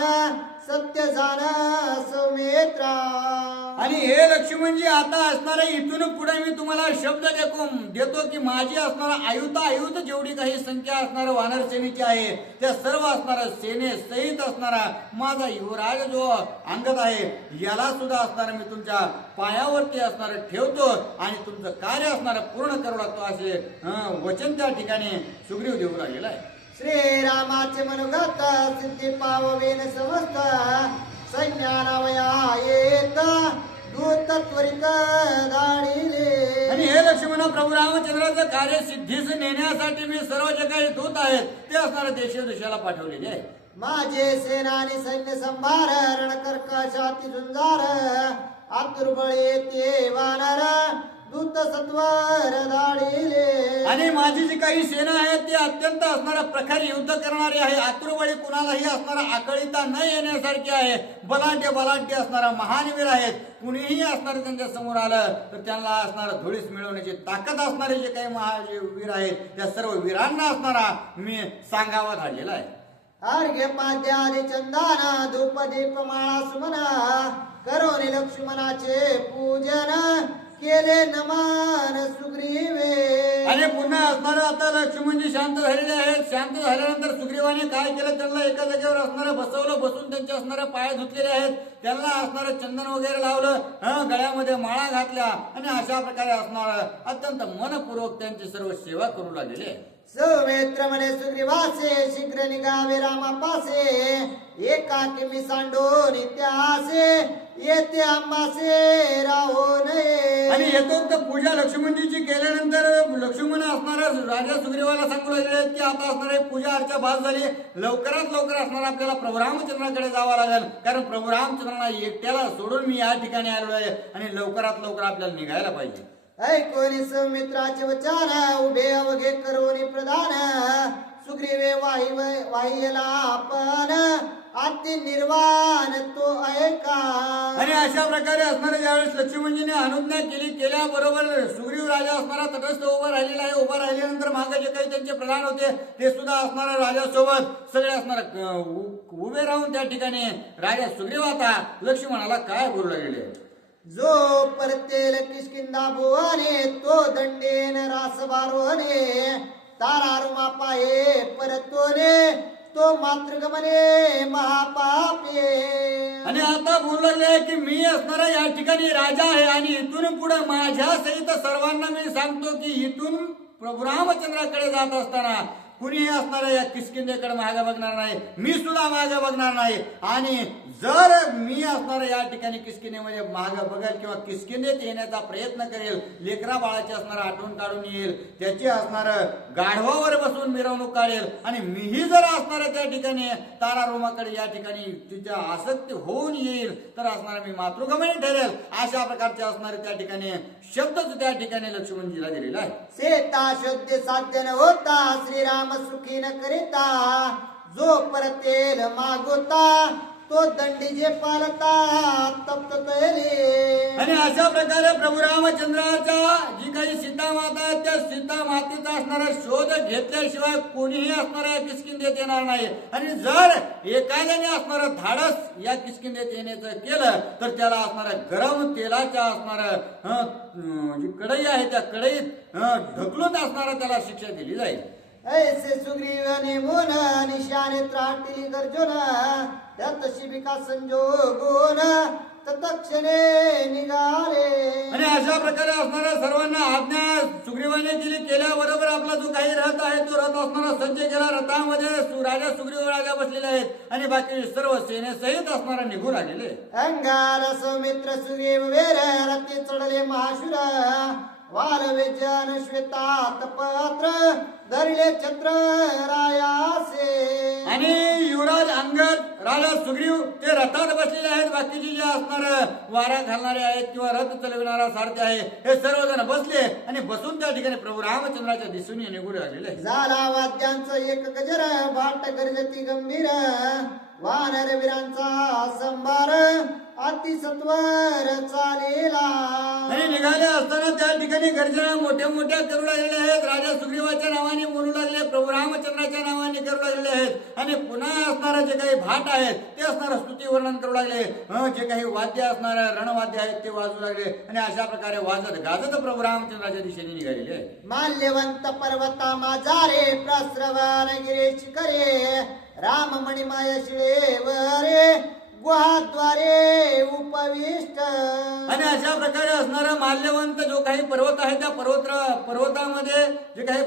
सत्य जाण सौमित्रा. आणि हे लक्ष्मणजी आता असणारा इथून पुढे मी तुम्हाला शब्द देतो की माझी असणारा आयुत जेवढी काही संख्या असणारा वानर सेनेची आहे त्या सर्व असणारा सेने सहित असणारा माझा युवराज जो अंगद आहे याला सुद्धा असणारा मी तुमच्या पायावरती असणार ठेवतो आणि तुमचं कार्य असणार पूर्ण करू लागतो असे वचन त्या ठिकाणी सुग्रीव देऊ लागलेला आहे. श्रीरामाचे मनोगत सिद्धी पाववेन समस्त सैन्यानवया येत दूत त्वरित धाडिले. आणि हे लक्ष्मण प्रभू रामचंद्राचं कार्य सिद्धीस नेण्यासाठी मी सर्व जे काही दूत आहेत ते असणाऱ्या देशाला पाठवलेले आहे. माझे सेनानी सैन्य संभार रणकर्कशाती झुंजार आतुरबळे ते वानर दूत सत्वर धाडिले. आणि माझी जी काही सेना आहे ती अत्यंत असणारा प्रखर युद्ध करणारी आहे. आतुरबळी कुणालाही असणारा आकळीता न येण्यासारखी आहे. बलाढ्य असणारा महानवीर आहेत. कुणीही असणार त्यांच्या समोर आलं तर त्यांना असणारा धुळीस मिळवण्याची ताकद असणारे जे काही वीर आहेत त्या सर्व वीरांना असणारा मी सांगावा धाडलेला आहे. अर्घ्य पाद्यादी चंदना धूप दीप माळा सुमना करोनी लक्ष्मणाचे पूजन केले नमन सुग्रीवे. आणि पुन्हा असणारं आता लक्ष्मणजी शांत झालेले आहेत. शांत झाल्यानंतर सुग्रीवाने काय केलं, त्यांना एका जागेवर असणारं बसवलं, बसून त्यांचे असणारे पाय धुतलेले आहेत, त्यांना असणारं चंदन वगैरे लावलं, गळ्यामध्ये माळा घातल्या आणि अशा प्रकारे असणारं अत्यंत मनपूर्वक त्यांची सर्व सेवा करू लागलेले. सौमित्र म्हणे सुग्रीवासे शीघ्र निघावे रामापासे एकाकी मी सांडून इतिहासे येते आंबासे राहो नये. आणि यथोक्त पूजा लक्ष्मणजीची केल्यानंतर लक्ष्मण असणारा राजा सुग्रीवाला सांगू लागले की आता असणारे पूजा अर्चा भास झाली, लवकरात लवकर असणार आपल्याला प्रभू रामचंद्राकडे जावं लागेल, कारण प्रभू रामचंद्रांना एकट्याला सोडून मी या ठिकाणी आलेलो आहे आणि लवकरात लवकर आपल्याला निघायला पाहिजे. ऐकोनी सौमित्राचे वचन उभे अवघे करोनी प्रधान सुग्रीवे वाहिला आपण अति निर्वाण तो ऐका. आणि अशा प्रकारे असणारे ज्यावेळेस लक्ष्मणजीने अनुज्ञा केली, केल्याबरोबर सुग्रीव राजा असणारा तटस्थ उभा राहिलेला आहे. उभा राहिल्यानंतर मागे जे काही त्यांचे प्रधान होते ते सुद्धा असणाऱ्या राजासोबत सगळे असणार उभे राहून त्या ठिकाणी राजा सुग्रीव आता लक्ष्मणाला काय बोलू लागले. जो परतेल किष्किंदा भुवने तो दंडेन रास बारोने तारा रुमा पाये परतोने तो मातृगमने महापापे. आणि आता बोलू लागले की मी असणारा या ठिकाणी राजा आहे आणि इथून पुढे माझ्या सहित सर्वांना मी सांगतो की इथून प्रभू रामचंद्राकडे जात असताना कुणीही असणाऱ्या या किष्किंधेकडे मागे बघणार नाही, मी सुद्धा मागे बघणार नाही. आणि जर मी असणारा या ठिकाणी किष्किंधेमध्ये मागे बघेल किंवा किष्किंधेत येण्याचा प्रयत्न करेल, लेकरा बाळाची असणारा आठवण काढून येईल, त्याची असणार गाढवावर बसून मिरवणूक काढेल आणि मीही जर असणाऱ्या त्या ठिकाणी तारारोमाकडे या ठिकाणी तिच्या आसक्ती होऊन येईल तर असणारा मी मातृगमनी ठरेल. अशा प्रकारचे असणारे त्या ठिकाणी शब्दच त्या ठिकाणी लक्ष्मणजीला दिलेला आहे. सीता शोध्य साध्य न होता श्रीराम सुखी न करिता जो परतेल मागोता तो दंडी जे पालता तप्त तैले. आणि अशा प्रकारे प्रभू रामचंद्राच्या जी काही सीता माता आहे त्या सीता मातेचा असणारा शोध घेतल्याशिवाय कोणीही असणारा किष्किंधेत येणार नाही. आणि जर एखाद्याने असणारं धाडस या किष्किंधेत येण्याचं केलं तर त्याला असणाऱ्या गरम तेलाच्या असणाऱ्या जी कढई आहे त्या कढईत ढकलून असणारा त्याला शिक्षा दिली जाईल. ऐसे सुग्रीवने मोन निशाने त्राटिली गर्जोन त्यात शिबिका संजोगोन तत्क्षणे निघाले. आणि अशा प्रकारे असणाऱ्या सर्वांना आज्ञा सुग्रीवाने दिली. केल्याबरोबर आपला जो काही रथ आहे तो रथ असणारा सज्ज केला. रथामध्ये राजा सुग्रीव राजा बसलेले आहेत आणि बाकी सर्व सेनेसहित असणारा निघून आलेले. अंगार सौमित्र सुग्रीव वेर रथी चढले महाशुर वालवेजन श्वेतात पत्र धरले छत्र रायासे. आणि युवराज अंगद राजा सुग्रीव ते रथात बसलेले आहेत. बाकीचे जे असणार वाऱ्या घालणारे आहेत किंवा रथ चालविणारा सारथे आहे हे सर्वजण बसले आणि बसून त्या ठिकाणी प्रभू रामचंद्राच्या दिसून निघून आलेले आहे. झाला वाद्यांचं एक गजर भाट गर्जती गंभीर वानर वीरांचा संभार अतिसत्वर चालेला. आणि निघाले असताना त्या ठिकाणी गर्जना मोठ्या मोठ्या करू लागलेल्या आहेत. राजा सुग्रीवाच्या नावाने बोलू लागले, प्रभू रामचंद्राच्या नावाने करू लागलेले आहेत. आणि पुन्हा असणारे जे काही भाट आहेत ते असणारं स्तुती वर्णन करू लागले. जे काही वाद्य असणार रणवाद्य आहेत ते वाजू लागले आणि अशा प्रकारे वाजत गाजत प्रभू रामचंद्राच्या दिशेने निघालेले आहेत. माल्यवंत पर्वता माझारे प्रस्रवण गिरे शिखरे राम मणिमाय शिळेवरे गुहाद्वारे उपविष्ट. आणि अशा प्रकारे असणारा माल्यवंत जो काही पर्वत आहे त्या पर्वतामध्ये जे काही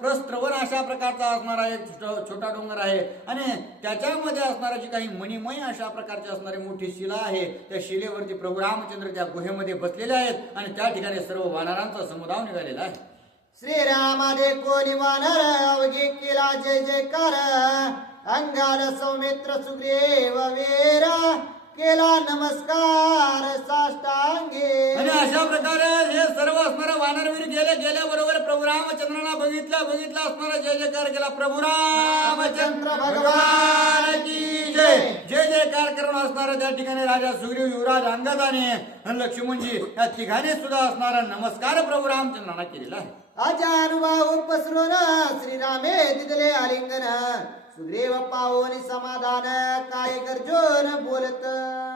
प्रस्त्रवण अशा प्रकारचा असणारा एक छोटा डोंगर आहे आणि त्याच्यामध्ये असणारा जी काही मणिमय अशा प्रकारची असणारी मोठी शिला आहे त्या शिलेवरती प्रभू रामचंद्र त्या गुहेमध्ये बसलेले आहेत आणि त्या ठिकाणी सर्व वानरांचा समुदाय निघालेला आहे. श्रीरामादे कोणी वानर अवघे केला जय जयकार अंगार सौमित्र सुग्रीव वीर केला नमस्कार साष्टांगे. आणि अशा प्रकारे हे सर्व असणारा वानरवीर गेल्याबरोबर प्रभू रामचंद्रांना बघितला असणारा जय जयकार केला. प्रभू रामचंद्र भगवान की जय जय जयकार करून असणारा त्या ठिकाणी राजा सुग्रीव युवराज अंगद आणि लक्ष्मणजी या तिघांनी सुद्धा असणारा नमस्कार प्रभू रामचंद्रांना केलेला आहे. अजानुभाऊ पसरून श्रीरामे दिदले आलिंगन सुग्रीव पाहून समाधान काय गर्जून बोलत.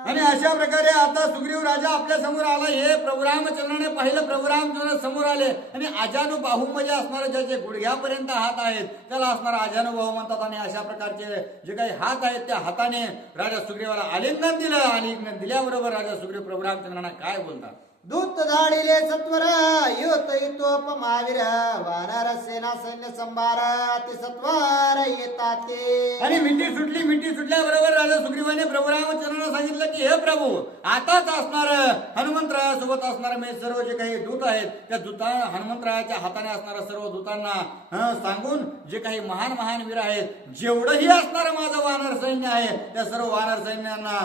आणि अशा प्रकारे आता सुग्रीव राजा आपल्या समोर आला. हे प्रभू रामचंद्राने पाहिलं, प्रभू रामचंद्र समोर आले आणि अजानुबाहू मध्ये असणारे ज्याचे गुडघ्यापर्यंत हात आहेत त्याला असणारा अजानुबाहू म्हणतात. आणि अशा प्रकारचे जे काही हात आहेत त्या हाताने राजा सुग्रीवाला आलिंगन दिलं. आलिंगन दिल्याबरोबर राजा सुग्रीव प्रभू रामचंद्रांना काय बोलतात? दूत धाडिले सत्वर युत युतोप महावीर वानर सेना सैन्य संभार अति सत्वर येतात ते. आणि मिठी सुटल्याबरोबर राजा सुग्रीवाने प्रभू रामचंद्रांना सांगितलं की हे प्रभू, आताच असणार हनुमंतरायासोबत असणार मी सर्व जे काही दूत आहेत त्या दूता हनुमंतरायाच्या हाताने असणाऱ्या सर्व दूतांना सांगून जे काही महान महान वीर आहेत, जेवढंही असणार माझं वानर सैन्य आहे त्या सर्व वानर सैन्यांना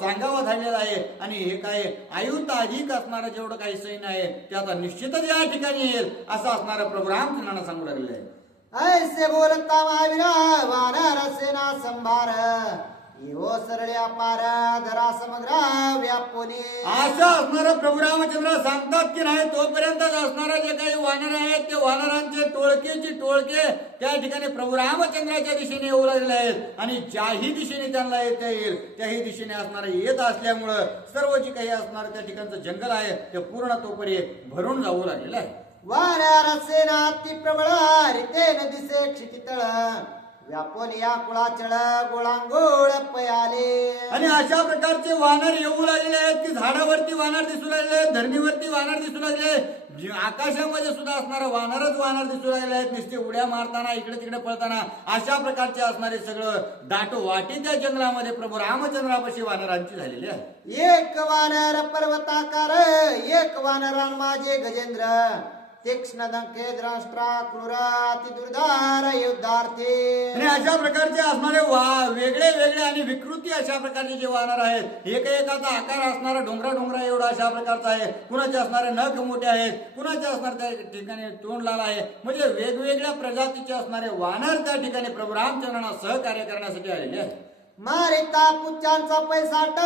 सांगावं झालेलं आहे. आणि हे काय आयुक्त अधिक असणारं जेवढं काही सैन्य आहे ते आता निश्चितच या ठिकाणी येईल असं असणारं प्रभू रामचंद्रांना सांगू लागलेलं आहे. ऐसे बोलता महावीरा वानर सेना संभार येवो सरळ्या पार धरा समग्र व्यापोनी. असं असणारं प्रभू रामचंद्र सांगतात की नाही तोपर्यंतच असणारे जे काही वानर आहेत ते वानरांचे टोळके त्या ठिकाणी प्रभू रामचंद्राच्या दिशेने येऊ लागले आहेत. आणि ज्याही दिशेने त्यांना येता येईल त्याही दिशेने असणारे येत असल्यामुळं सर्व जे काही असणार त्या ठिकाणचं जंगल आहे ते पूर्ण तोपर्यंत भरून जाऊ लागलेलं आहे. वानर सेना अति प्रबळ रितेन दिसे क्षितितळ व्यापून या कुळाचळ गोळांगोळ पयाले. आणि अशा प्रकारचे वानर येऊ लागलेले आहेत की झाडावरती वानर दिसू लागले, धरणीवरती वानर दिसू लागले, आकाशामध्ये सुद्धा असणारे वानर दिसू लागले आहेत. नुसते उड्या मारताना इकडे तिकडे पळताना अशा प्रकारचे असणारे सगळं दाट वाटी त्या जंगलामध्ये प्रभू रामचंद्रापाशी वानरांची झालेली आहे. एक वानर पर्वताकार एक वानरान माझे गजेंद्र तीक्ष्ण दंके द्राष्ट्रा क्रूराती दुर्धार युद्धार्थी. आणि अशा प्रकारचे असणारे वेगळे आणि विकृती अशा प्रकारचे जे वानर आहेत, एकाचा आकार असणारा डोंगरा एवढा अशा प्रकारचा आहे, कुणाचे असणारे नख मोठे आहेत, कुणाचे असणारे त्या ठिकाणी तोंड लाल आहे. म्हणजे वेगवेगळ्या प्रजातीचे असणारे वानर त्या ठिकाणी प्रभू रामचंद्रांना सहकार्य करण्यासाठी आलेले आहेत. मारिता पुच्चांचा पैसाट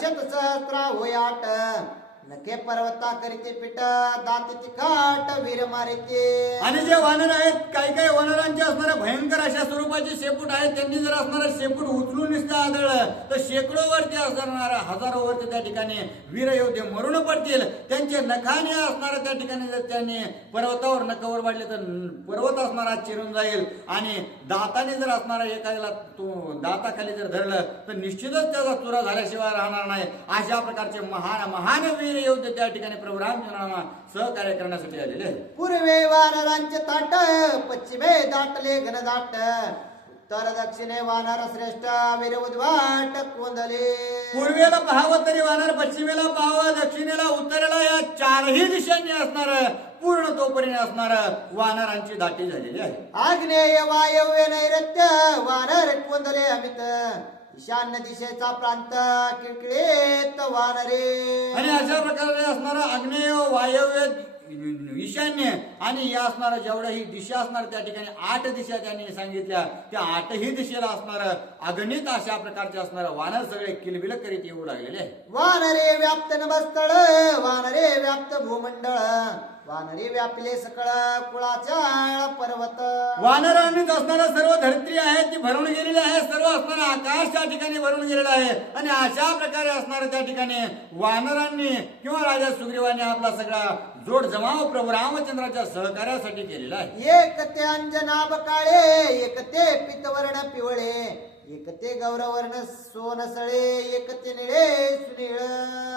शतसहस्रा होयाट नखे पर्वता करीते पिट दाती तिखाट वीर मारिते. आणि जे वानर आहेत काही वानरांचे असणारे भयंकर अशा स्वरूपाचे शेपूट आहेत, त्यांनी जर असणारे शेपूट उचलून नुसतं आदळलं तर शेकडोवरती असणार हजारोवरती त्या ठिकाणी वीर योद्धे मरून पडतील. त्यांचे नखाने असणारे त्या ठिकाणी जर त्यांनी पर्वतावर नखावर वाढले तर पर्वत असणारा चिरून जाईल. आणि दाताने जर असणारा एखाद्याला तो दाताखाली जर धरलं तर निश्चितच त्याचा चुरा झाल्याशिवाय राहणार नाही. अशा प्रकारचे महान वीर योद्धे त्या ठिकाणी प्रभू रामचंद्रांना सहकार्य करण्यासाठी आलेले आहेत. पूर्वे वानरांचे ताट पश्चिमे दाटले घनदाट उत्तर दक्षिणे वानर श्रेष्ठ वीर उद्वाट कोंदले. पूर्वेला पाहावं तरी वानर, पश्चिमेला पाहावं, दक्षिणेला उत्तरेला या चारही दिशांनी असणार पूर्ण तोपर्यंत असणार वानरांची दाटी झालेली आहे. आग्नेय वायव्य नैऋत्य वानर कोंदले अमित ईशान्य दिशेचा प्रांत किळकिळीत वानरे. आणि अशा प्रकारे असणार आग्नेय वायव्य ईशान्य आणि या असणाऱ्या जेवढ्याही दिशा असणार त्या ठिकाणी 8 दिशा त्यांनी सांगितल्या. त्या 8ही दिशेला असणार अगणित अशा प्रकारचे असणार वानर सगळे किलबिल करीत येऊ लागलेले आहे. वानरे व्याप्त नभस्थळ वानरे व्याप्त भूमंडळ वानरे व्यापले सकळ कुळाचाळ पर्वत. वानरांनीच असणारा सर्व धरती आहे ती भरून गेलेली आहे, सर्व असणारा आकाश त्या ठिकाणी भरून गेलेला आहे. आणि अशा प्रकारे असणाऱ्या त्या ठिकाणी वानरांनी किंवा राजा सुग्रीवाने आपला सगळा जोड जमाव प्रभू रामचंद्राच्या सहकार्यासाठी केलेला आहे. एक ते अंजनाभ काळे एक ते पितवर्ण पिवळे एक ते गौरवर्ण सोनसळे एक ते निळे सुनीळ.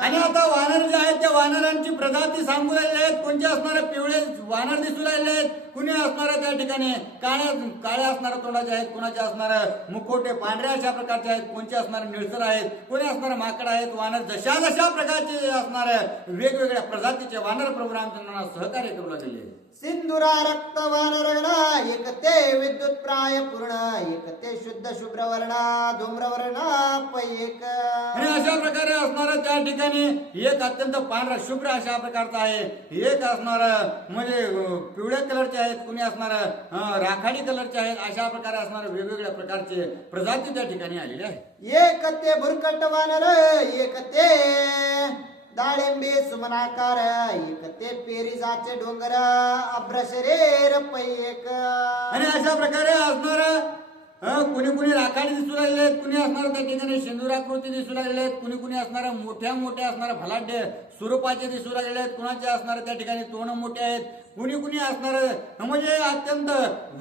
आणि आता वानर जे आहेत त्या वानरांची प्रजाती सांगू लागले आहेत. कोणते असणारे पिवळे वानर दिसू लागले आहेत, कुणी असणाऱ्या त्या ठिकाणी काळ्या असणाऱ्या तोंडाचे आहेत, कुणाचे असणारे मुखोटे पांढऱ्या अशा प्रकारचे आहेत, कोणते असणारे निळसर आहेत, कोणी असणारे माकड आहेत. वानर जशा प्रकारचे असणारे वेगवेगळ्या प्रजातीचे वानर प्रभू रामचंद्रांना सहकार्य करू लागले. सिंधुरा रक्त वानरगणा एक ते विद्युत प्राय पूर्ण एक ते शुद्ध शुभ्र वर्ण धूम्रवर्ण पैक. आणि अशा प्रकारे असणार त्या ठिकाणी एक अत्यंत पांढरा शुभ्र अशा प्रकारचा आहे, एक असणार म्हणजे पिवळ्या कलरचे आहेत, कुणी असणार राखाडी कलरचे आहेत. अशा प्रकारे असणारे वेगवेगळ्या प्रकारचे प्रजाती त्या ठिकाणी आलेले आहे. एक ते भुरकट वानर एक ते दाळिंबे सुमनाकार एक ते पेरिजाचे डोंगर अभ्र शरीर पैक. आणि अशा प्रकारे असणार कुणी कुणी राखाडी दिसू लागले आहेत, कुणी असणार त्या ठिकाणी सिंदुराकृती दिसू लागले आहेत, कुणी कुणी असणाऱ्या मोठ्या मोठ्या असणाऱ्या भलाढ्य स्वरूपाचे दिसू लागले आहेत, कुणाचे असणारे त्या ठिकाणी तोंड मोठे आहेत, कुणी कुणी असणार म्हणजे अत्यंत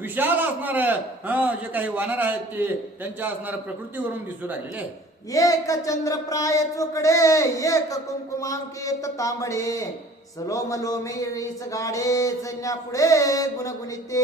विशाल असणार जे काही वानर आहेत ते त्यांच्या असणाऱ्या प्रकृतीवरून दिसू लागलेले आहेत. एक चंद्रप्राय चोकडे एक कुंकुमांकित तांबडे सलोम लोमेरीस गाडे सैन्या पुढे गुणगुणिते.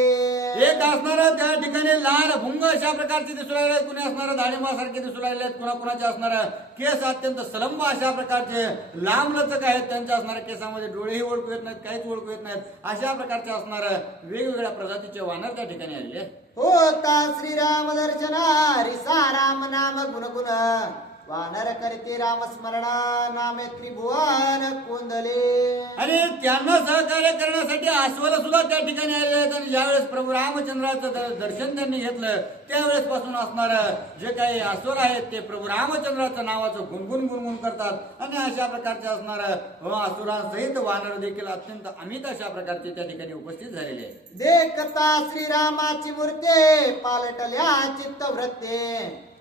एक असणार त्या ठिकाणी लाल भुंग अशा प्रकारचे दिसू लागले आहेत, कुणी असणार दाढिंबासारखे दिसू लागले आहेत, कुणाकुणाचे असणार केस अत्यंत सलंब अशा प्रकारचे लांब लचक आहेत, त्यांच्या असणाऱ्या केसामध्ये डोळेही ओळखू येत नाहीत, काहीच ओळखू येत नाहीत, अशा प्रकारचे असणार वेगवेगळ्या प्रजातीचे वानर त्या ठिकाणी आलेले आहेत. होता श्रीराम दर्शना रिसा राम नाम गुणगुण वानर करते राम स्मरणा नामे त्रिभुवन कोंदले. आणि त्यांना सहकार्य करण्यासाठी अस्वल सुद्धा त्या ठिकाणी आलेले आहेत. आणि ज्यावेळेस प्रभू रामचंद्राचं दर्शन त्यांनी घेतलं त्यावेळेस पासून असणार जे काही अस्वल आहेत ते प्रभू रामचंद्राचं नावाचं गुणगुण गुणगुण करतात. आणि अशा प्रकारचे असणार असुरांसहित वानर देखील अत्यंत अमित अशा प्रकारचे त्या ठिकाणी उपस्थित झालेले आहेत. देखता श्रीरामाची मूर्ती पालटल्या चित्तवृत्ते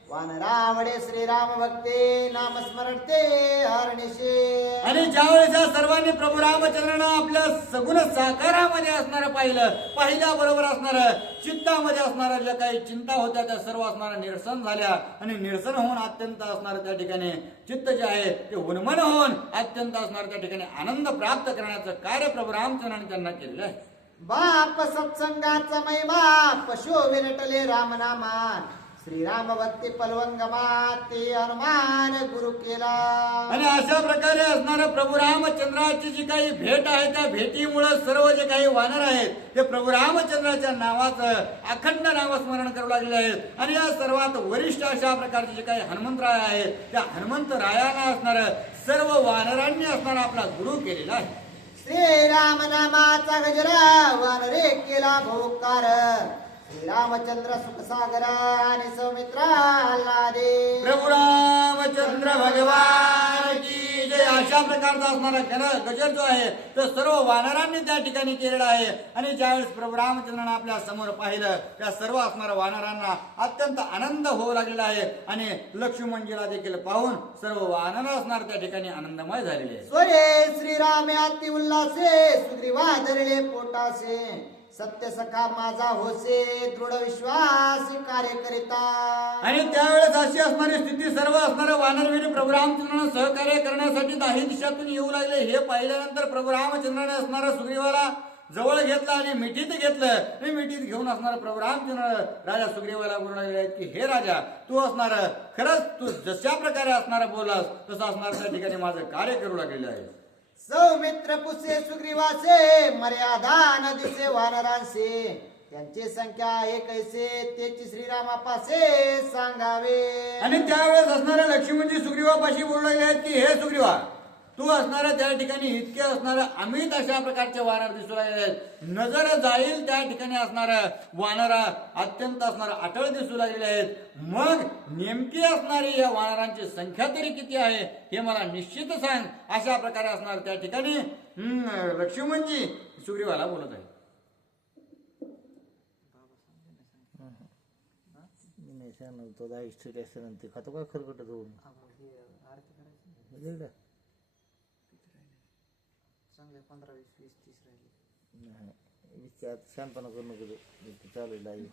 वानरावडे श्रीराम भक्ते नाम स्मरते हरणिशे. आणि ज्यावेळेस या सर्वांनी प्रभू रामचंद्रानं आपल्या सगुण साकारामध्ये असणार पाहिल्याबरोबर असणार चित्तामध्ये असणाऱ्या ज्या काही चिंता होत्या त्या सर्व असणाऱ्या निरसन झाल्या. आणि निरसन होऊन अत्यंत असणार त्या ठिकाणी चित्त जे आहे ते उन्मन होऊन अत्यंत असणार त्या ठिकाणी आनंद प्राप्त करण्याचं कार्य प्रभू रामचंद्राने त्यांना केलेलं आहे. बाप सत्संगाचा महिमा पशु विरटले रामनामा श्रीराम भक्ती पलवंगमा ते हनुमान गुरु केला. आणि अशा प्रकारे असणाऱ्या प्रभू रामचंद्राची जी काही भेट आहे त्या भेटीमुळे सर्व जे काही वानर आहेत ते प्रभू रामचंद्राच्या नावाचं अखंड नामस्मरण करू लागले आहेत. आणि या सर्वात वरिष्ठ अशा प्रकारचे जे काही हनुमंतराय आहेत त्या हनुमंतरायाला असणार सर्व वानरांनी असणारा आपला गुरु केलेला आहे. श्रीराम नामाचा गजरा वानरे केला भोकार श्रीरामचंद्र सुखसागर आणि सौमित्रा दे. प्रभू रामचंद्र भगवान की जय. अशा प्रकारचा असणारा गजर जो आहे तो सर्व वानरांनी त्या ठिकाणी केलेला आहे. आणि ज्यावेळेस प्रभू रामचंद्राने आपल्या समोर पाहिलं त्या सर्व असणाऱ्या वानरांना अत्यंत आनंद होऊ लागलेला आहे. आणि लक्ष्मणजीला देखील पाहून सर्व वानर असणार त्या ठिकाणी आनंदमय झालेले आहे. स्वरे श्रीरामे अति उल्लासे सुग्रीवा धरले पोटासे सत्य सखा माझा होसे दृढ विश्वास कार्य करिता. आणि त्यावेळेस अशी असणारी स्थिती सर्व असणारे वानरवीर प्रभू रामचंद्रांना सहकार्य करण्यासाठी दाही दिशातून येऊ लागले. हे पाहिल्यानंतर प्रभू रामचंद्राने असणारा सुग्रीवाला जवळ घेतला आणि मिठीत घेतलं. आणि मिठीत घेऊन असणारा प्रभू रामचंद्र राजा सुग्रीवाला बोलू लागले की हे राजा तू असणार खरंच तू जशा प्रकारे असणारा बोलास तसं असणार त्या ठिकाणी माझं कार्य करू लागलेलं आहे. सौमित्र पुसे सुग्रीवासे मर्यादा न दिसे वानरांसे त्यांची संख्या एकैसे तेची श्रीरामापासे सांगावे. आणि त्यावेळेस असणाऱ्या लक्ष्मणजी सुग्रीवापाशी बोलू लागले आहेत की हे सुग्रीवा तू असणाऱ्या त्या ठिकाणी इतके असणाऱ्या अमित अशा प्रकारचे वानर दिसू लागले आहेत. नजर जाईल त्या ठिकाणी असणाऱ्या वानरा अत्यंत असणारा अटळ दिसू लागलेले आहेत. मग नेमकी असणारी या वानरांची संख्या तरी किती आहे हे मला निश्चित सांग. अशा प्रकारे असणार त्या ठिकाणी लक्ष्मणजी सुग्रीवाला बोलत आहे. तो दहा इष्ट ते खातो काय खरकट जाऊन चांगले 15 20 30 राहिले नाही शांतपणा करू नको चालू आहे.